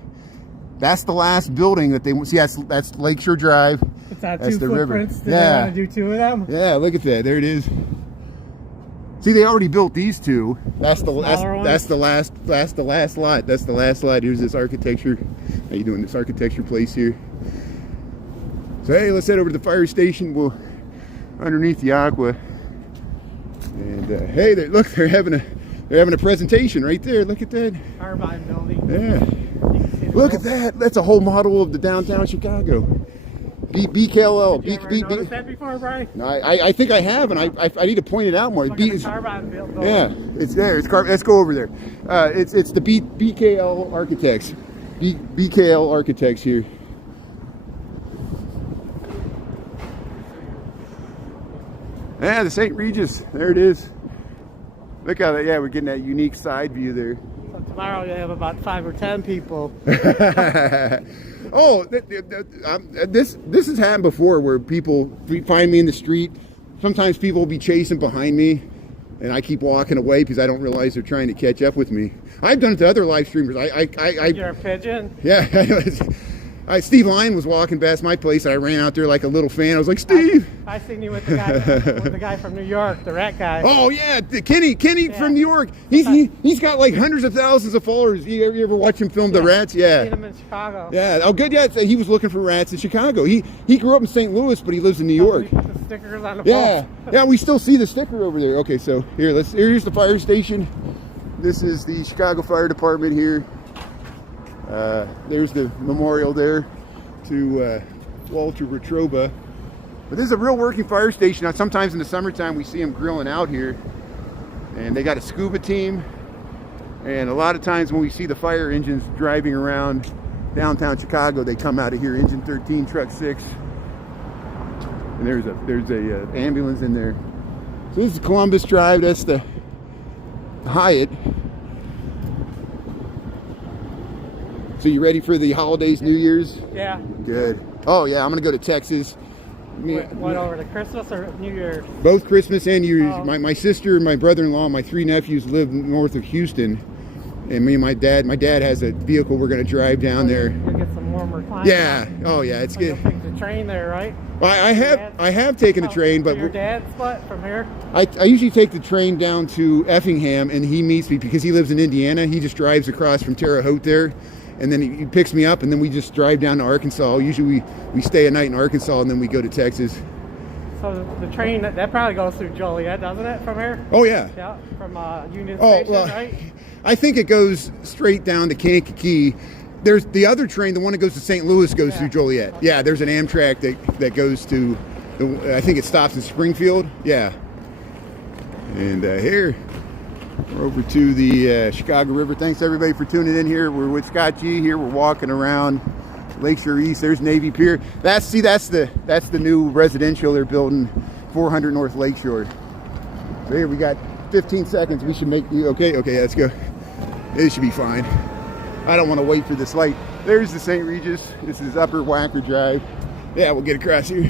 that's the last building that they see. That's Lakeshore Drive. It's that that's two the footprints. River. Did they want to do two of them? Yeah, look at that. There it is. See, they already built these two. That's the last lot. That's the last lot. Here's this architecture. How you doing? This architecture place here. So hey, let's head over to the fire station. We'll underneath the aqua. And hey, look, they're having a presentation right there. Look at that. Carbine building. Yeah. Look at that. That's a whole model of the downtown Chicago. BKLL. Did you ever notice that before, Brian? I think I have, and I need to point it out more. Look at the carbine building. Yeah, it's there. Let's go over there. It's the BKL architects. BKL architects here. Yeah, the St. Regis. There it is. Look how that. Yeah, we're getting that unique side view there. So tomorrow you have about 5 or 10 people. Oh, this has happened before, where people find me in the street. Sometimes people will be chasing behind me, and I keep walking away because I don't realize they're trying to catch up with me. I've done it to other live streamers. You're a pigeon? Yeah. Steve Lyon was walking past my place, and I ran out there like a little fan. I was like, Steve! I seen you with the guy from New York, the rat guy. Oh, yeah, Kenny from New York. He's got like hundreds of thousands of followers. You ever watch him film the rats? Yeah. I seen him in Chicago. Yeah, oh, good. Yeah, he was looking for rats in Chicago. He grew up in St. Louis, but he lives in New York. The stickers on the Yeah, yeah, we still see the sticker over there. Okay, so here's the fire station. This is the Chicago Fire Department here. There's the memorial there to Walter Retroba. But this is a real working fire station. Now, sometimes in the summertime we see them grilling out here, and they got a scuba team. And a lot of times when we see the fire engines driving around downtown Chicago, they come out of here, engine 13, truck 6. And there's a ambulance in there. So this is Columbus Drive. That's the Hyatt. So you ready for the holidays, New Year's? Yeah. Good. Oh yeah, I'm gonna go to Texas. What, over to Christmas or New Year's? Both Christmas and New Year's. Oh. My sister and my brother-in-law, my 3 nephews live north of Houston, and me and my dad has a vehicle. We're gonna drive down there. You'll get some warmer climate. Yeah. Oh yeah, it's good. You'll take the train there, right? Well, I have taken the train, but your dad's spot from here. I usually take the train down to Effingham, and he meets me because he lives in Indiana. He just drives across from Terre Haute there. And then he picks me up, and then we just drive down to Arkansas. Usually we stay a night in Arkansas, and then we go to Texas. So the train, that probably goes through Joliet, doesn't it, from here? Oh, yeah. Yeah, from Union Station, right? I think it goes straight down to Kankakee. There's the other train, the one that goes to St. Louis, goes through Joliet. Yeah, there's an Amtrak that goes to, I think it stops in Springfield. Yeah. And here, we're over to the Chicago River. Thanks everybody for tuning in here. We're with Scott G here. We're walking around Lakeshore East. There's Navy Pier. That's the new residential they're building, 400 North Lakeshore. So here we got 15 seconds. We should make you okay. Okay, let's go. It should be fine. I don't want to wait for this light. There's the St. Regis. This is Upper Wacker Drive. Yeah, we'll get across here.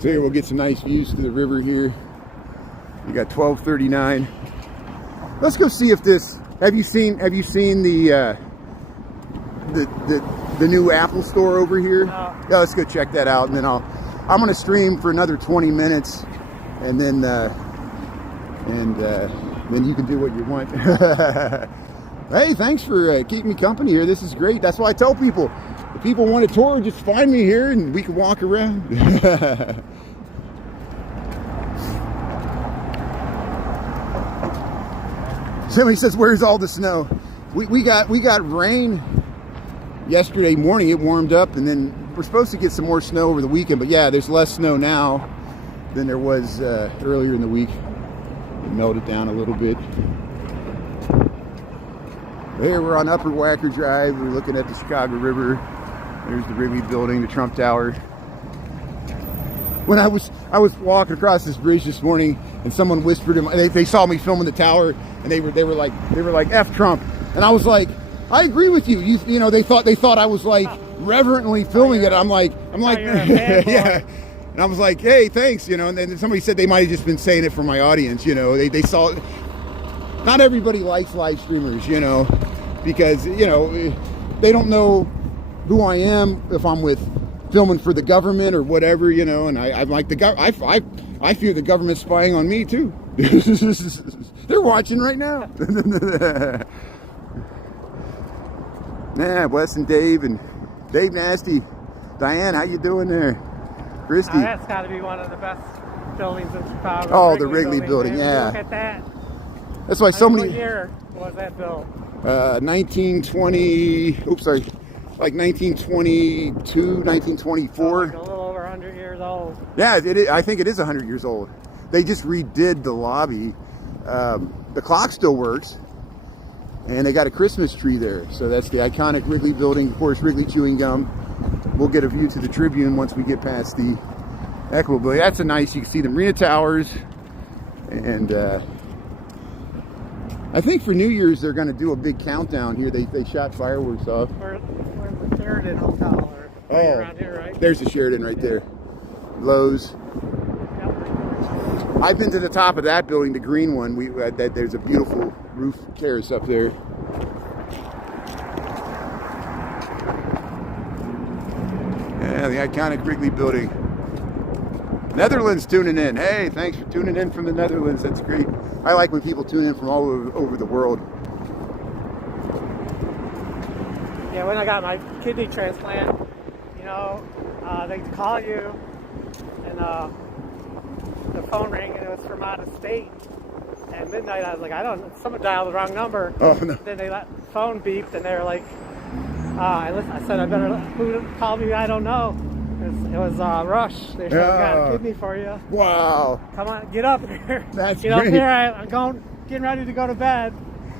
So here we'll get some nice views to the river here. You got 1239. Let's go see if this. Have you seen the new Apple store over here? No. Yeah, let's go check that out, and then I'm gonna stream for another 20 minutes, and then you can do what you want. Hey, thanks for keeping me company here. This is great. That's why I tell people, if people want a tour, just find me here and we can walk around. Somebody says, "Where's all the snow?" We got rain yesterday morning. It warmed up, and then we're supposed to get some more snow over the weekend. But yeah, there's less snow now than there was earlier in the week. It melted down a little bit. There, we're on Upper Wacker Drive. We're looking at the Chicago River. There's the Wrigley Building, the Trump Tower. When I was walking across this bridge this morning, and someone whispered in they saw me filming the tower, and they were like F Trump, and I was like, I agree with you. You know, they thought I was like reverently filming it. I'm like yeah. And I was like, hey, thanks, you know. And then somebody said they might have just been saying it for my audience, you know. They saw. Not everybody likes live streamers, you know, because, you know, they don't know who I am if I'm with filming for the government or whatever, you know. And I'm like I fear the government spying on me too. They're watching right now. Yeah, Wes and Dave Nasty. Diane, how you doing there? Christy. That's got to be one of the best buildings in Chicago. Oh, the Wrigley building, yeah. Look at that. That's why so many. What year was that built? 1920. Oops, sorry. Like 1922, 1924. Like a little over 100 years old. Yeah, I think it is 100 years old. They just redid the lobby. The clock still works. And they got a Christmas tree there. So that's the iconic Wrigley building. Of course, Wrigley chewing gum. We'll get a view to the Tribune once we get past the Equitable building. That's a nice, you can see the Marina Towers. And I think for New Year's, they're going to do a big countdown here. They shot fireworks off. Where's the Sheridan Hotel? Or right around here, right? There's the Sheridan right there. Lowe's. I've been to the top of that building, the green one. There's a beautiful roof terrace up there. Yeah, the iconic Wrigley building. Netherlands tuning in. Hey, thanks for tuning in from the Netherlands. That's great. I like when people tune in from all over the world. Yeah, when I got my kidney transplant, you know, they call you and the phone rang and it was from out of state. At midnight, I was like, someone dialed the wrong number. Oh, no. Then the phone beeped and they were like, I said, who called me? I don't know. It was Rush. They said, we got a kidney for you. Wow. Come on, get up here. That's get great. up here. I'm getting ready to go to bed.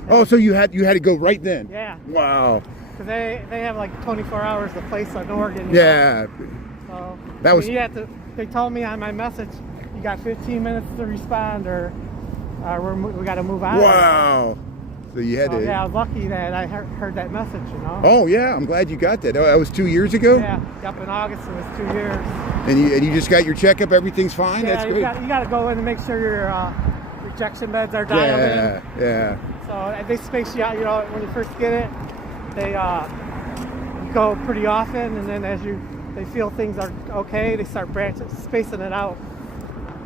Oh, so you had to go right then? Yeah. Wow. Because they have like 24 hours to place an organ. Yeah. So that was. They told me on my message, you got 15 minutes to respond, or we got to move on. Wow. So you had to. Yeah, I was lucky that I heard that message, you know. Oh yeah, I'm glad you got that. That was 2 years ago. Yeah, up in August it was 2 years. And you just got your checkup. Everything's fine. Yeah, That's great. You got to go in and make sure your rejection beds are dialed in. Yeah. So they space you out. You know, when you first get it, they go pretty often, and then as they feel things are okay, they start spacing it out.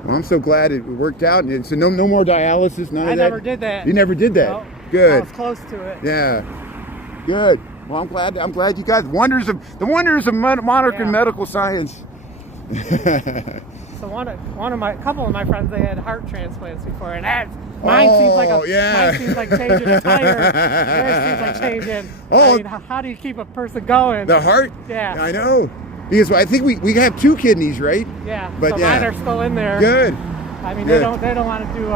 Well, I'm so glad it worked out. And so no more dialysis. None of that. I never did that. You never did that. No, good. I was close to it. Yeah. Good. Well, I'm glad you got the wonders of modern medical science. So a couple of my friends, they had heart transplants before, and mine seems like changing a tire. Yours seems like changing. I mean, how do you keep a person going? The heart? Yeah. I know. Because I think we have 2 kidneys, right? Yeah. But so mine are still in there. Good. I mean, good. they don't want to do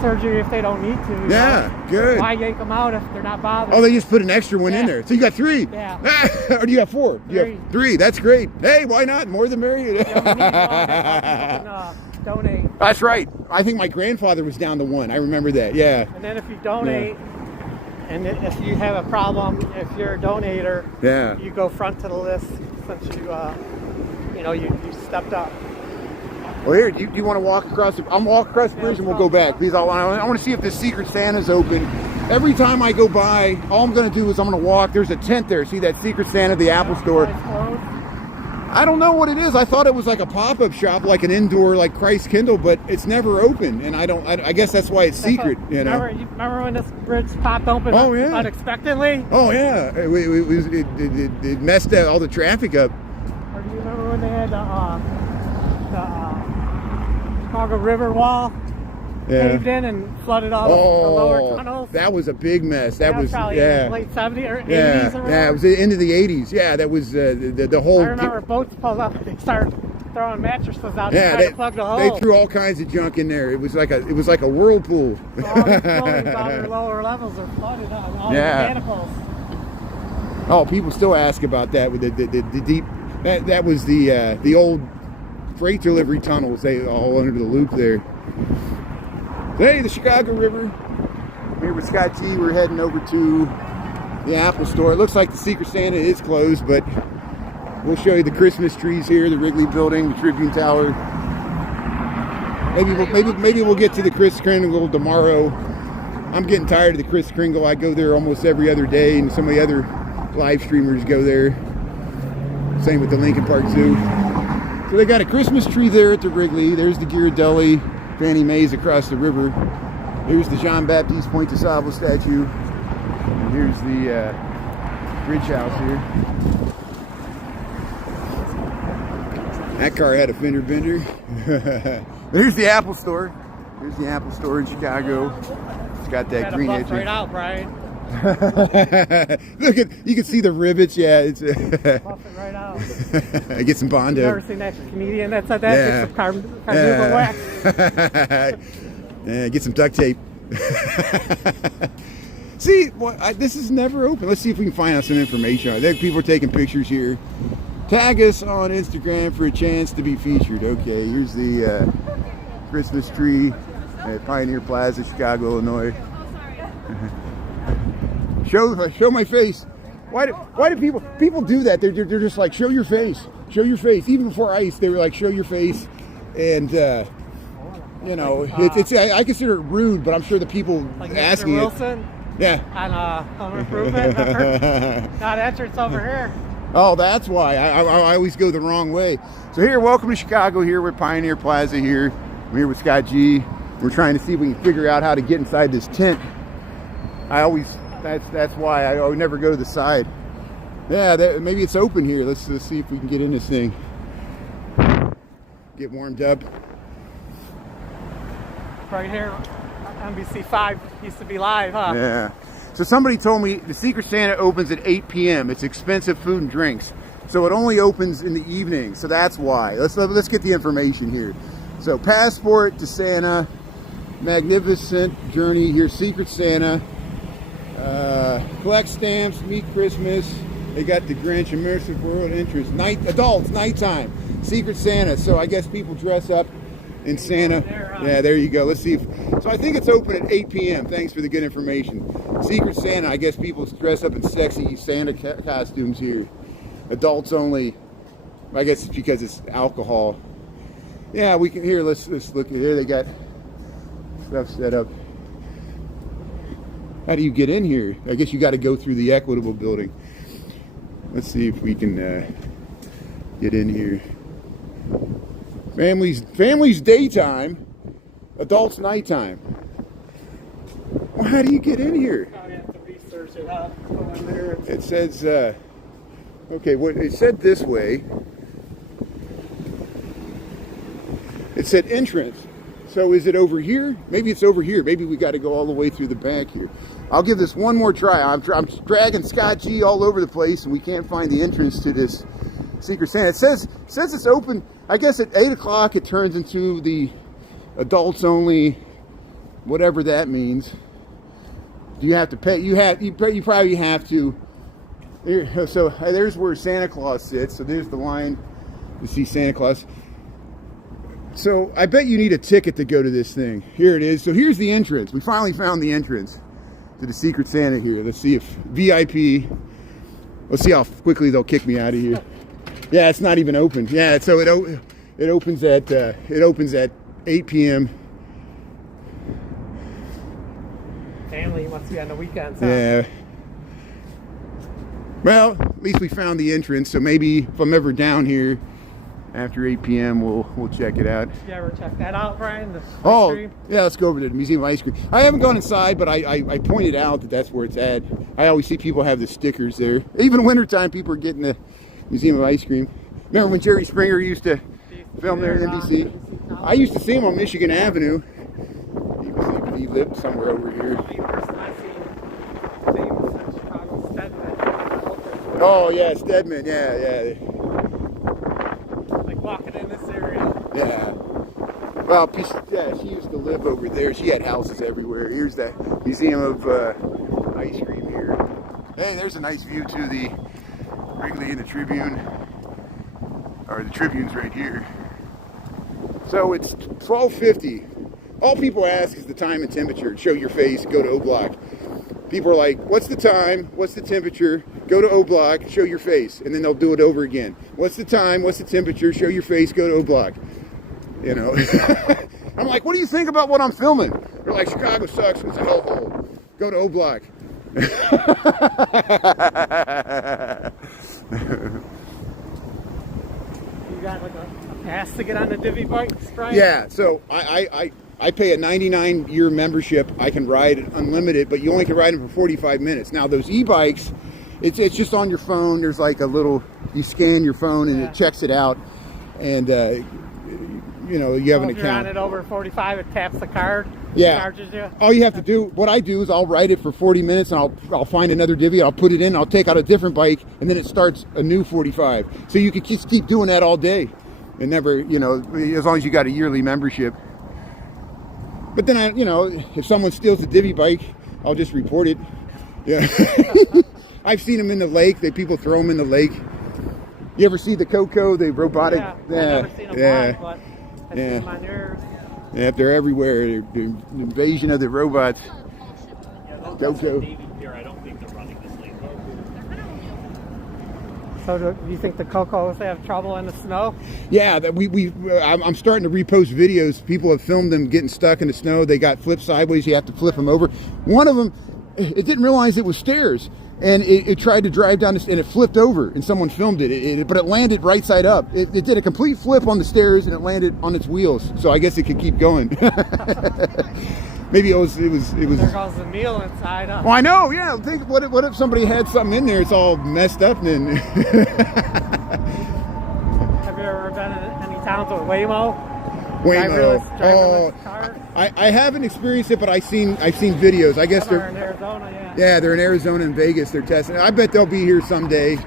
surgery if they don't need to. You know? Good. Why yank them out if they're not bothered? Oh, they just put an extra one in there. So you got 3. Yeah. Or do you have 4? 3. You have 3. That's great. Hey, why not? More the merrier. Donate. That's right. I think my grandfather was down to 1. I remember that. Yeah. And then if you donate, and if you have a problem, if you're a donator, you go front to the list since you stepped up. Well, here, do you want to walk across? I'm walk across the bridge and we'll go back. Please, I want to see if the Secret Santa's open. Every time I go by, all I'm going to do is I'm going to walk. There's a tent there. See that Secret Santa, the Apple store? I don't know what it is. I thought it was like a pop-up shop, like an indoor, like Christ Kindle, but it's never open. And I guess that's why it's secret. You know. Remember when this bridge popped open unexpectedly? Oh yeah, it messed all the traffic up. Or do you remember when they had the Chicago Riverwalk caved in and flooded all the lower tunnels? That was a big mess. That was probably late 70s or 80s or whatever. Yeah, it was the end of the 80s. Yeah, that was the whole. I remember boats pulled up and they started throwing mattresses out to try to plug the hole. They threw all kinds of junk in there. It was like a whirlpool. So all these buildings on their lower levels are flooded on all the mechanicals. Oh, people still ask about that with the deep. That was the old freight delivery tunnels. They all under the loop there. Hey, the Chicago River. Here with Scott T. We're heading over to the Apple store. It looks like the Secret Santa is closed, but we'll show you the Christmas trees here, the Wrigley Building, the Tribune Tower. Maybe we'll get to the Kris Kringle tomorrow. I'm getting tired of the Kris Kringle. I go there almost every other day, and some of the other live streamers go there. Same with the Lincoln Park Zoo. So they got a Christmas tree there at the Wrigley. There's the Ghirardelli, Fannie Mae's across the river. Here's the Jean-Baptiste Point de Sable statue. And here's the bridge house here. That car had a fender bender. There's the Apple store. Here's the Apple store in Chicago. It's got that green edge. Right out, Brian. Look at, you can see the rivets. Yeah, it's Buff it right out. I get some Bondo. You've never seen that comedian that said that? Yeah. Get some carnauba wax. Yeah, get some duct tape. See, this is never open. Let's see if we can find out some information on it. There, people are taking pictures here. Tag us on Instagram for a chance to be featured. Okay, here's the Christmas tree at Pioneer Plaza, Chicago, Illinois. Show my face. Why do people do that? They're just like, show your face. Even before ice, they were like, show your face. And you know, it's I consider it rude, but I'm sure the people like asking Mr. Wilson, it. Yeah. On Home Improvement. Not entrance over here. Oh, that's why. I always go the wrong way. So here, welcome to Chicago. Here we're at Pioneer Plaza here. I'm here with Scott G. We're trying to see if we can figure out how to get inside this tent. That's why I would never go to the side. Yeah, maybe it's open here. Let's see if we can get in this thing. Get warmed up. Right here, NBC5 used to be live, huh? Yeah. So somebody told me the Secret Santa opens at 8 p.m. It's expensive food and drinks. So it only opens in the evening. So that's why. Let's get the information here. So passport to Santa, magnificent journey here, Secret Santa. Collect stamps, meet Christmas. They got the Grinch, immersive world interest. Adults, nighttime, Secret Santa. So I guess people dress up in Santa. Yeah, there you go. Let's see. So I think it's open at 8 p.m. Thanks for the good information. Secret Santa. I guess people dress up in sexy Santa costumes here. Adults only. I guess it's because it's alcohol. Yeah, we can. Here, let's look at here. They got stuff set up. How do you get in here? I guess you got to go through the Equitable building. Let's see if we can get in here. Families daytime, adults nighttime. Well, how do you get in here? I have to research it out. It says, okay, it said this way. It said entrance. So is it over here? Maybe it's over here. Maybe we got to go all the way through the back here. I'll give this one more try. I'm dragging Scott G all over the place, and we can't find the entrance to this Secret Santa. It says it's open. I guess at 8 o'clock it turns into the adults only, whatever that means. Do you have to pay? You probably have to. So there's where Santa Claus sits. So there's the line to see Santa Claus. So I bet you need a ticket to go to this thing. Here it is. So here's the entrance. We finally found the entrance to the Secret Santa here. Let's see if VIP. Let's see how quickly they'll kick me out of here. Yeah, it's not even open. Yeah, so it opens at 8 p.m. Family must be on the weekends. Huh? Yeah. Well, at least we found the entrance. So maybe if I'm ever down here after 8 p.m., we'll check it out. Did you ever check that out, Brian? The Oh, ice cream? yeah, let's go over to the Museum of Ice Cream. I haven't gone inside, but I pointed out that that's where it's at. I always see people have the stickers there. Even wintertime, people are getting the Museum of Ice Cream. Remember when Jerry Springer used to film there at NBC? I used to see him on Michigan Avenue. He lived somewhere over here. Oh, yeah, Stedman. Yeah. Like walking in this area. Yeah. Well, she used to live over there. She had houses everywhere. Here's the Museum of Ice Cream here. Hey, there's a nice view to the Wrigley and the Tribune. Or the Tribune's right here. So it's 12:50. All people ask is the time and temperature. Show your face, go to O Block. People are like, what's the time? What's the temperature? Go to O Block, show your face. And then they'll do it over again. What's the time? What's the temperature? Show your face, go to O Block. You know. I'm like, what do you think about what I'm filming? They're like, Chicago sucks. It's a hellhole. Go to O Block. got like a pass to get on the divvy bikes, right? Yeah, so I pay a 99-year membership. I can ride unlimited, but you only can ride them for 45 minutes. Now those e-bikes, it's just on your phone. There's like a little, you scan your phone and it checks it out, and you know, you have an account. If you're on it over 45, it taps the card. Yeah. Charges you. All you have to do, what I do is I'll ride it for 40 minutes and I'll find another divvy, I'll put it in, I'll take out a different bike, and then it starts a new 45. So you can just keep doing that all day and never, you know, as long as you got a yearly membership. But then you know, if someone steals a divvy bike, I'll just report it. Yeah. I've seen them in the lake. People throw them in the lake. You ever see the Coco, the robotic? Yeah. I've never seen them live, but I've seen them on yours. Yeah, they're everywhere. The invasion of the robots. Coco. I don't think they're running this late. So do you think the Cocos have trouble in the snow? Yeah, I'm starting to repost videos. People have filmed them getting stuck in the snow. They got flipped sideways. You have to flip them over. One of them, it didn't realize it was stairs, and it tried to drive down and it flipped over, and someone filmed it. But it landed right side up. It did a complete flip on the stairs, and it landed on its wheels. So I guess it could keep going. Maybe it was. There goes the meal inside. Well, I know. Yeah. Think what if somebody had something in there? It's all messed up then. Have you ever been in any towns with Waymo? Waymo. Car? I haven't experienced it, but I've seen videos. I guess they're in Arizona. Yeah. Yeah, they're in Arizona and Vegas. They're testing. I bet they'll be here someday. You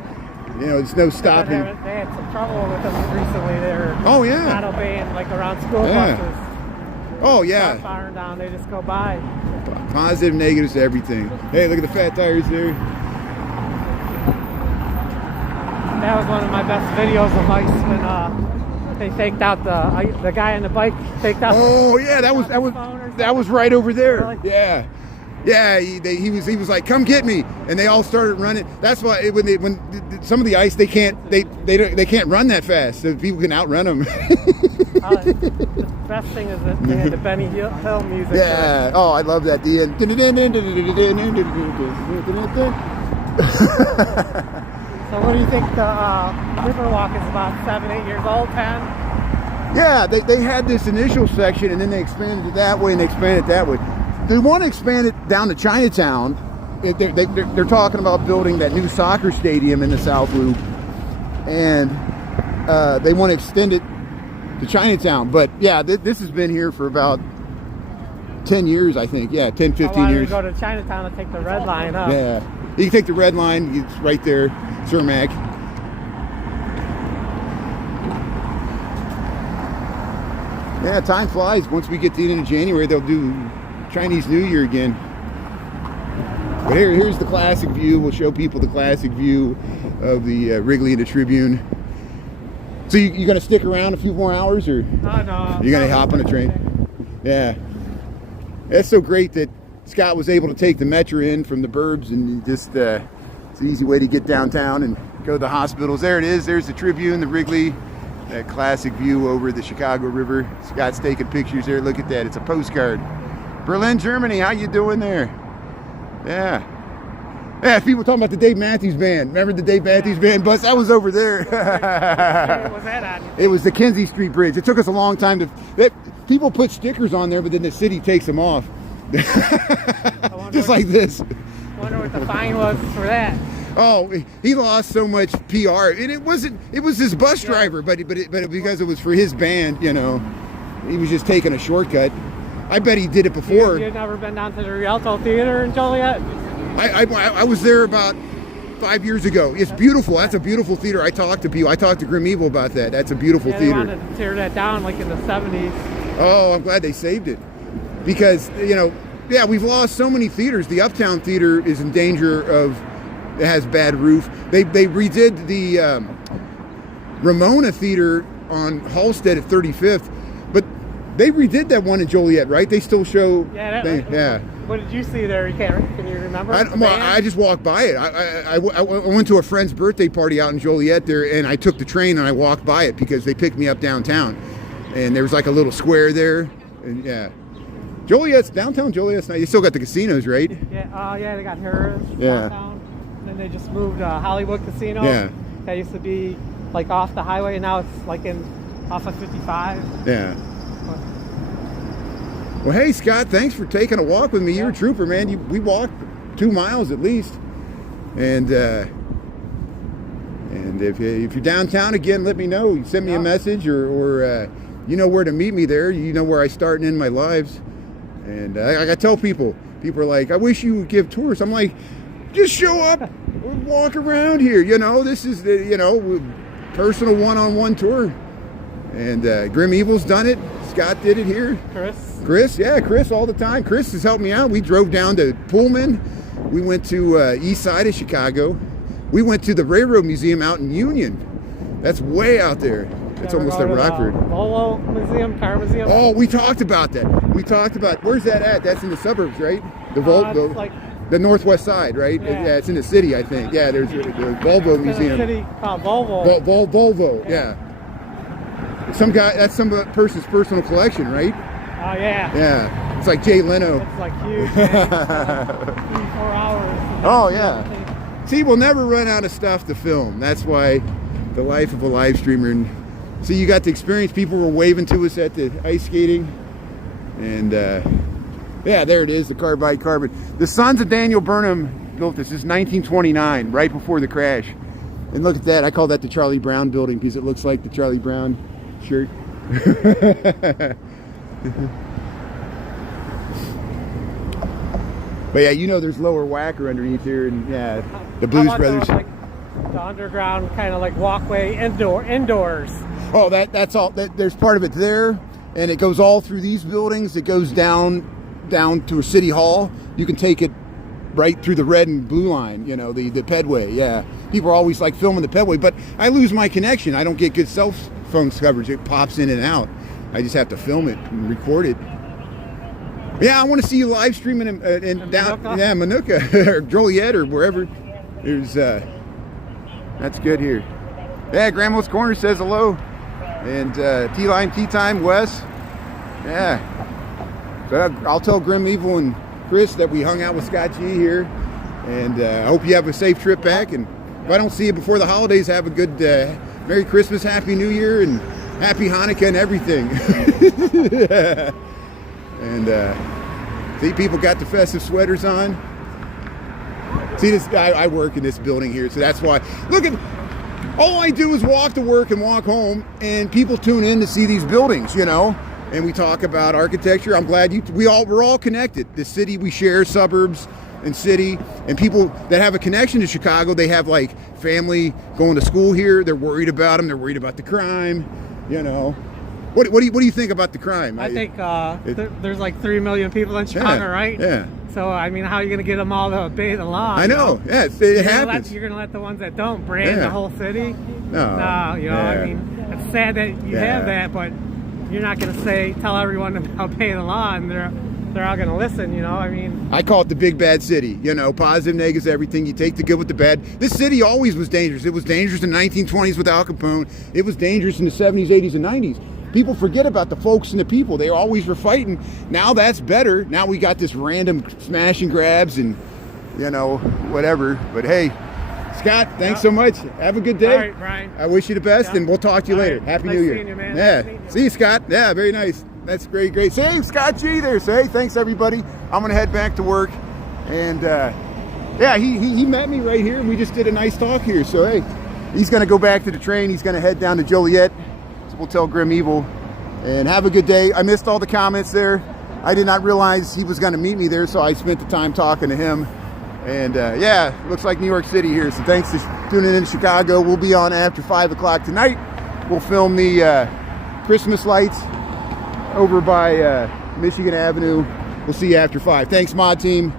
know, there's no stopping. They had some trouble with them recently. They were not obeying, like around school buses. Oh yeah. Not firing down, they just go by. Positive, negatives, everything. Hey, look at the fat tires there. That was one of my best videos of ice when they faked out the guy on the bike faked out. Oh yeah, that was right over there. Really? Yeah. Yeah, he was like, "Come get me," and they all started running. That's why when some of the ice they can't run that fast, so people can outrun them. The best thing is that they had the Benny Hill music. Yeah. Oh, I love that. The end. So what do you think the Riverwalk is about 7-8 years old, 10? Yeah, they had this initial section and then they expanded it that way and they expanded it that way. They want to expand it down to Chinatown. They're talking about building that new soccer stadium in the South Loop, and they want to extend it to Chinatown. But yeah, this has been here for about 10 years, I think. Yeah, 10, 15 years. I wanted to go to Chinatown and take the red line up. Yeah, you can take the red line. It's right there, Cermak. Yeah, time flies. Once we get to the end of January, they'll do Chinese New Year again. But here's the classic view. We'll show people the classic view of the Wrigley and the Tribune. So you going to stick around a few more hours, or no, you're going to hop on a train? Yeah. That's so great that Scott was able to take the Metro in from the burbs, and just it's an easy way to get downtown and go to the hospitals. There it is. There's the Tribune, the Wrigley. That classic view over the Chicago River. Scott's taking pictures there. Look at that. It's a postcard. Berlin, Germany. How you doing there? Yeah. Yeah, people talking about the Dave Matthews Band. Remember the Dave Matthews Band bus? That was over there. What was that on? It was the Kinsey Street Bridge. It took us a long time to... people put stickers on there, but then the city takes them off. Just like this. I wonder what the fine was for that. Oh, he lost so much PR, and it was his bus driver, but because it was for his band, you know, he was just taking a shortcut. I bet he did it before. You've never been down to the Rialto Theater in Joliet? I was there about 5 years ago. It's beautiful. That's a beautiful theater. I talked to people. I talked to Grim Evil about that. That's a beautiful theater. They wanted to tear that down like in the 70s. Oh, I'm glad they saved it, because, you know, yeah, we've lost so many theaters. The Uptown Theater is in danger of... It has bad roof. They redid the Ramona Theater on Halstead at 35th, but they redid that one in Joliet, right? They still show. Yeah. What did you see there? Can you remember? I just walked by it. I went to a friend's birthday party out in Joliet there, and I took the train and I walked by it because they picked me up downtown, and there was like a little square there, and yeah. Downtown Joliet's nice. You still got the casinos, right? Yeah. Yeah, they got Harris. Yeah. Downtown. Then they just moved Hollywood Casino. Yeah. That used to be like off the highway, and now it's like off of 55. Yeah. Well, hey, Scott, thanks for taking a walk with me. You're a trooper, man. We walked 2 miles at least. And if you're downtown again, let me know. You send me a message, or you know where to meet me there. You know where I start and end my lives. And I tell people are like, I wish you would give tours. I'm like, just show up, walk around here. You know, this is the, you know, personal one-on-one tour. And Grim Evil's done it. Scott did it here. Chris, yeah, Chris all the time. Chris has helped me out. We drove down to Pullman. We went to east side of Chicago. We went to the Railroad Museum out in Union. That's way out there. It's almost at Rockford. Volvo Museum, Car Museum. Oh, we talked about that. Where's that at? That's in the suburbs, right? The northwest side, right? Yeah, it's in the city, I think. Yeah, there's the Volvo Museum. City called Volvo. Volvo, yeah. Some guy, that's some person's personal collection, right? Oh, yeah. Yeah. It's like Jay Leno. It's like huge, man. 3-4 hours. Oh, yeah. See, we'll never run out of stuff to film. That's why the life of a live streamer. And see, you got the experience. People were waving to us at the ice skating. And, yeah, there it is, the carbide carbon. The sons of Daniel Burnham built this. This is 1929, right before the crash. And look at that. I call that the Charlie Brown building because it looks like the Charlie Brown shirt. But yeah, you know there's Lower Wacker underneath here, and yeah, the Blues Brothers. The underground kind of like walkway indoors. Oh, that's all. There's part of it there, and it goes all through these buildings. It goes down to a city hall. You can take it right through the red and blue line. You know, the pedway. Yeah, people are always like filming the pedway, but I lose my connection. I don't get good cell phone coverage. It pops in and out. I just have to film it and record it. Yeah, I want to see you live streaming in down, Manuka? yeah, Manuka or Joliet or wherever. There's that's good here. Yeah, Grandma's Corner says hello, and T-Line Tea Time, Wes. Yeah, so I'll tell Grim Evil and Chris that we hung out with Scott G here, and I hope you have a safe trip back. And if I don't see you before the holidays, have a good Merry Christmas, Happy New Year, and Happy Hanukkah and everything. And see, people got the festive sweaters on. See, this I work in this building here, so that's why. Look at, all I do is walk to work and walk home, and people tune in to see these buildings, you know. And we talk about architecture. I'm glad we're all connected. The city we share, suburbs and city, and people that have a connection to Chicago. They have like family going to school here. They're worried about them. They're worried about the crime, you know. What do you think about the crime? I think there's like 3 million people in Chicago, right? Yeah. So I mean, how are you going to get them all to obey the law? I know. Yeah, it happens. You're going to let the ones that don't brand the whole city? No. You know, I mean, it's sad that you have that, but you're not going to tell everyone to obey the law, and they're all going to listen. You know, I mean. I call it the big bad city. You know, positive, negatives, everything. You take the good with the bad. This city always was dangerous. It was dangerous in the 1920s with Al Capone. It was dangerous in the 70s, 80s, and 90s. People forget about the folks and the people. They always were fighting. Now that's better. Now we got this random smash and grabs and, you know, whatever. But hey, Scott, thanks so much. Have a good day. All right, Brian. I wish you the best, and we'll talk to you later. Happy New Year. Seeing you, man. Yeah. See you, Scott. Yeah, very nice. That's great. Say Scott G there. Say thanks, everybody. I'm going to head back to work. And, yeah, he met me right here, and we just did a nice talk here. So, hey, he's going to go back to the train. He's going to head down to Joliet. We'll tell Grim Evil, and have a good day. I missed all the comments there. I did not realize he was going to meet me there, so I spent the time talking to him. And yeah, looks like New York City here. So thanks for tuning in to Chicago. We'll be on after 5 o'clock tonight. We'll film the Christmas lights over by Michigan Avenue. We'll see you after 5. Thanks, Mod Team,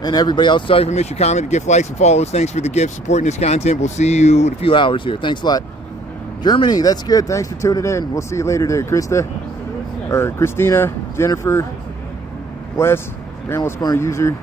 and everybody else. Sorry for missing your comment, gift, likes, and follows. Thanks for the gifts, supporting this content. We'll see you in a few hours here. Thanks a lot. Germany, that's good. Thanks for tuning in. We'll see you later there, Krista, or Christina, Jennifer, Wes, Grandma's Corner user.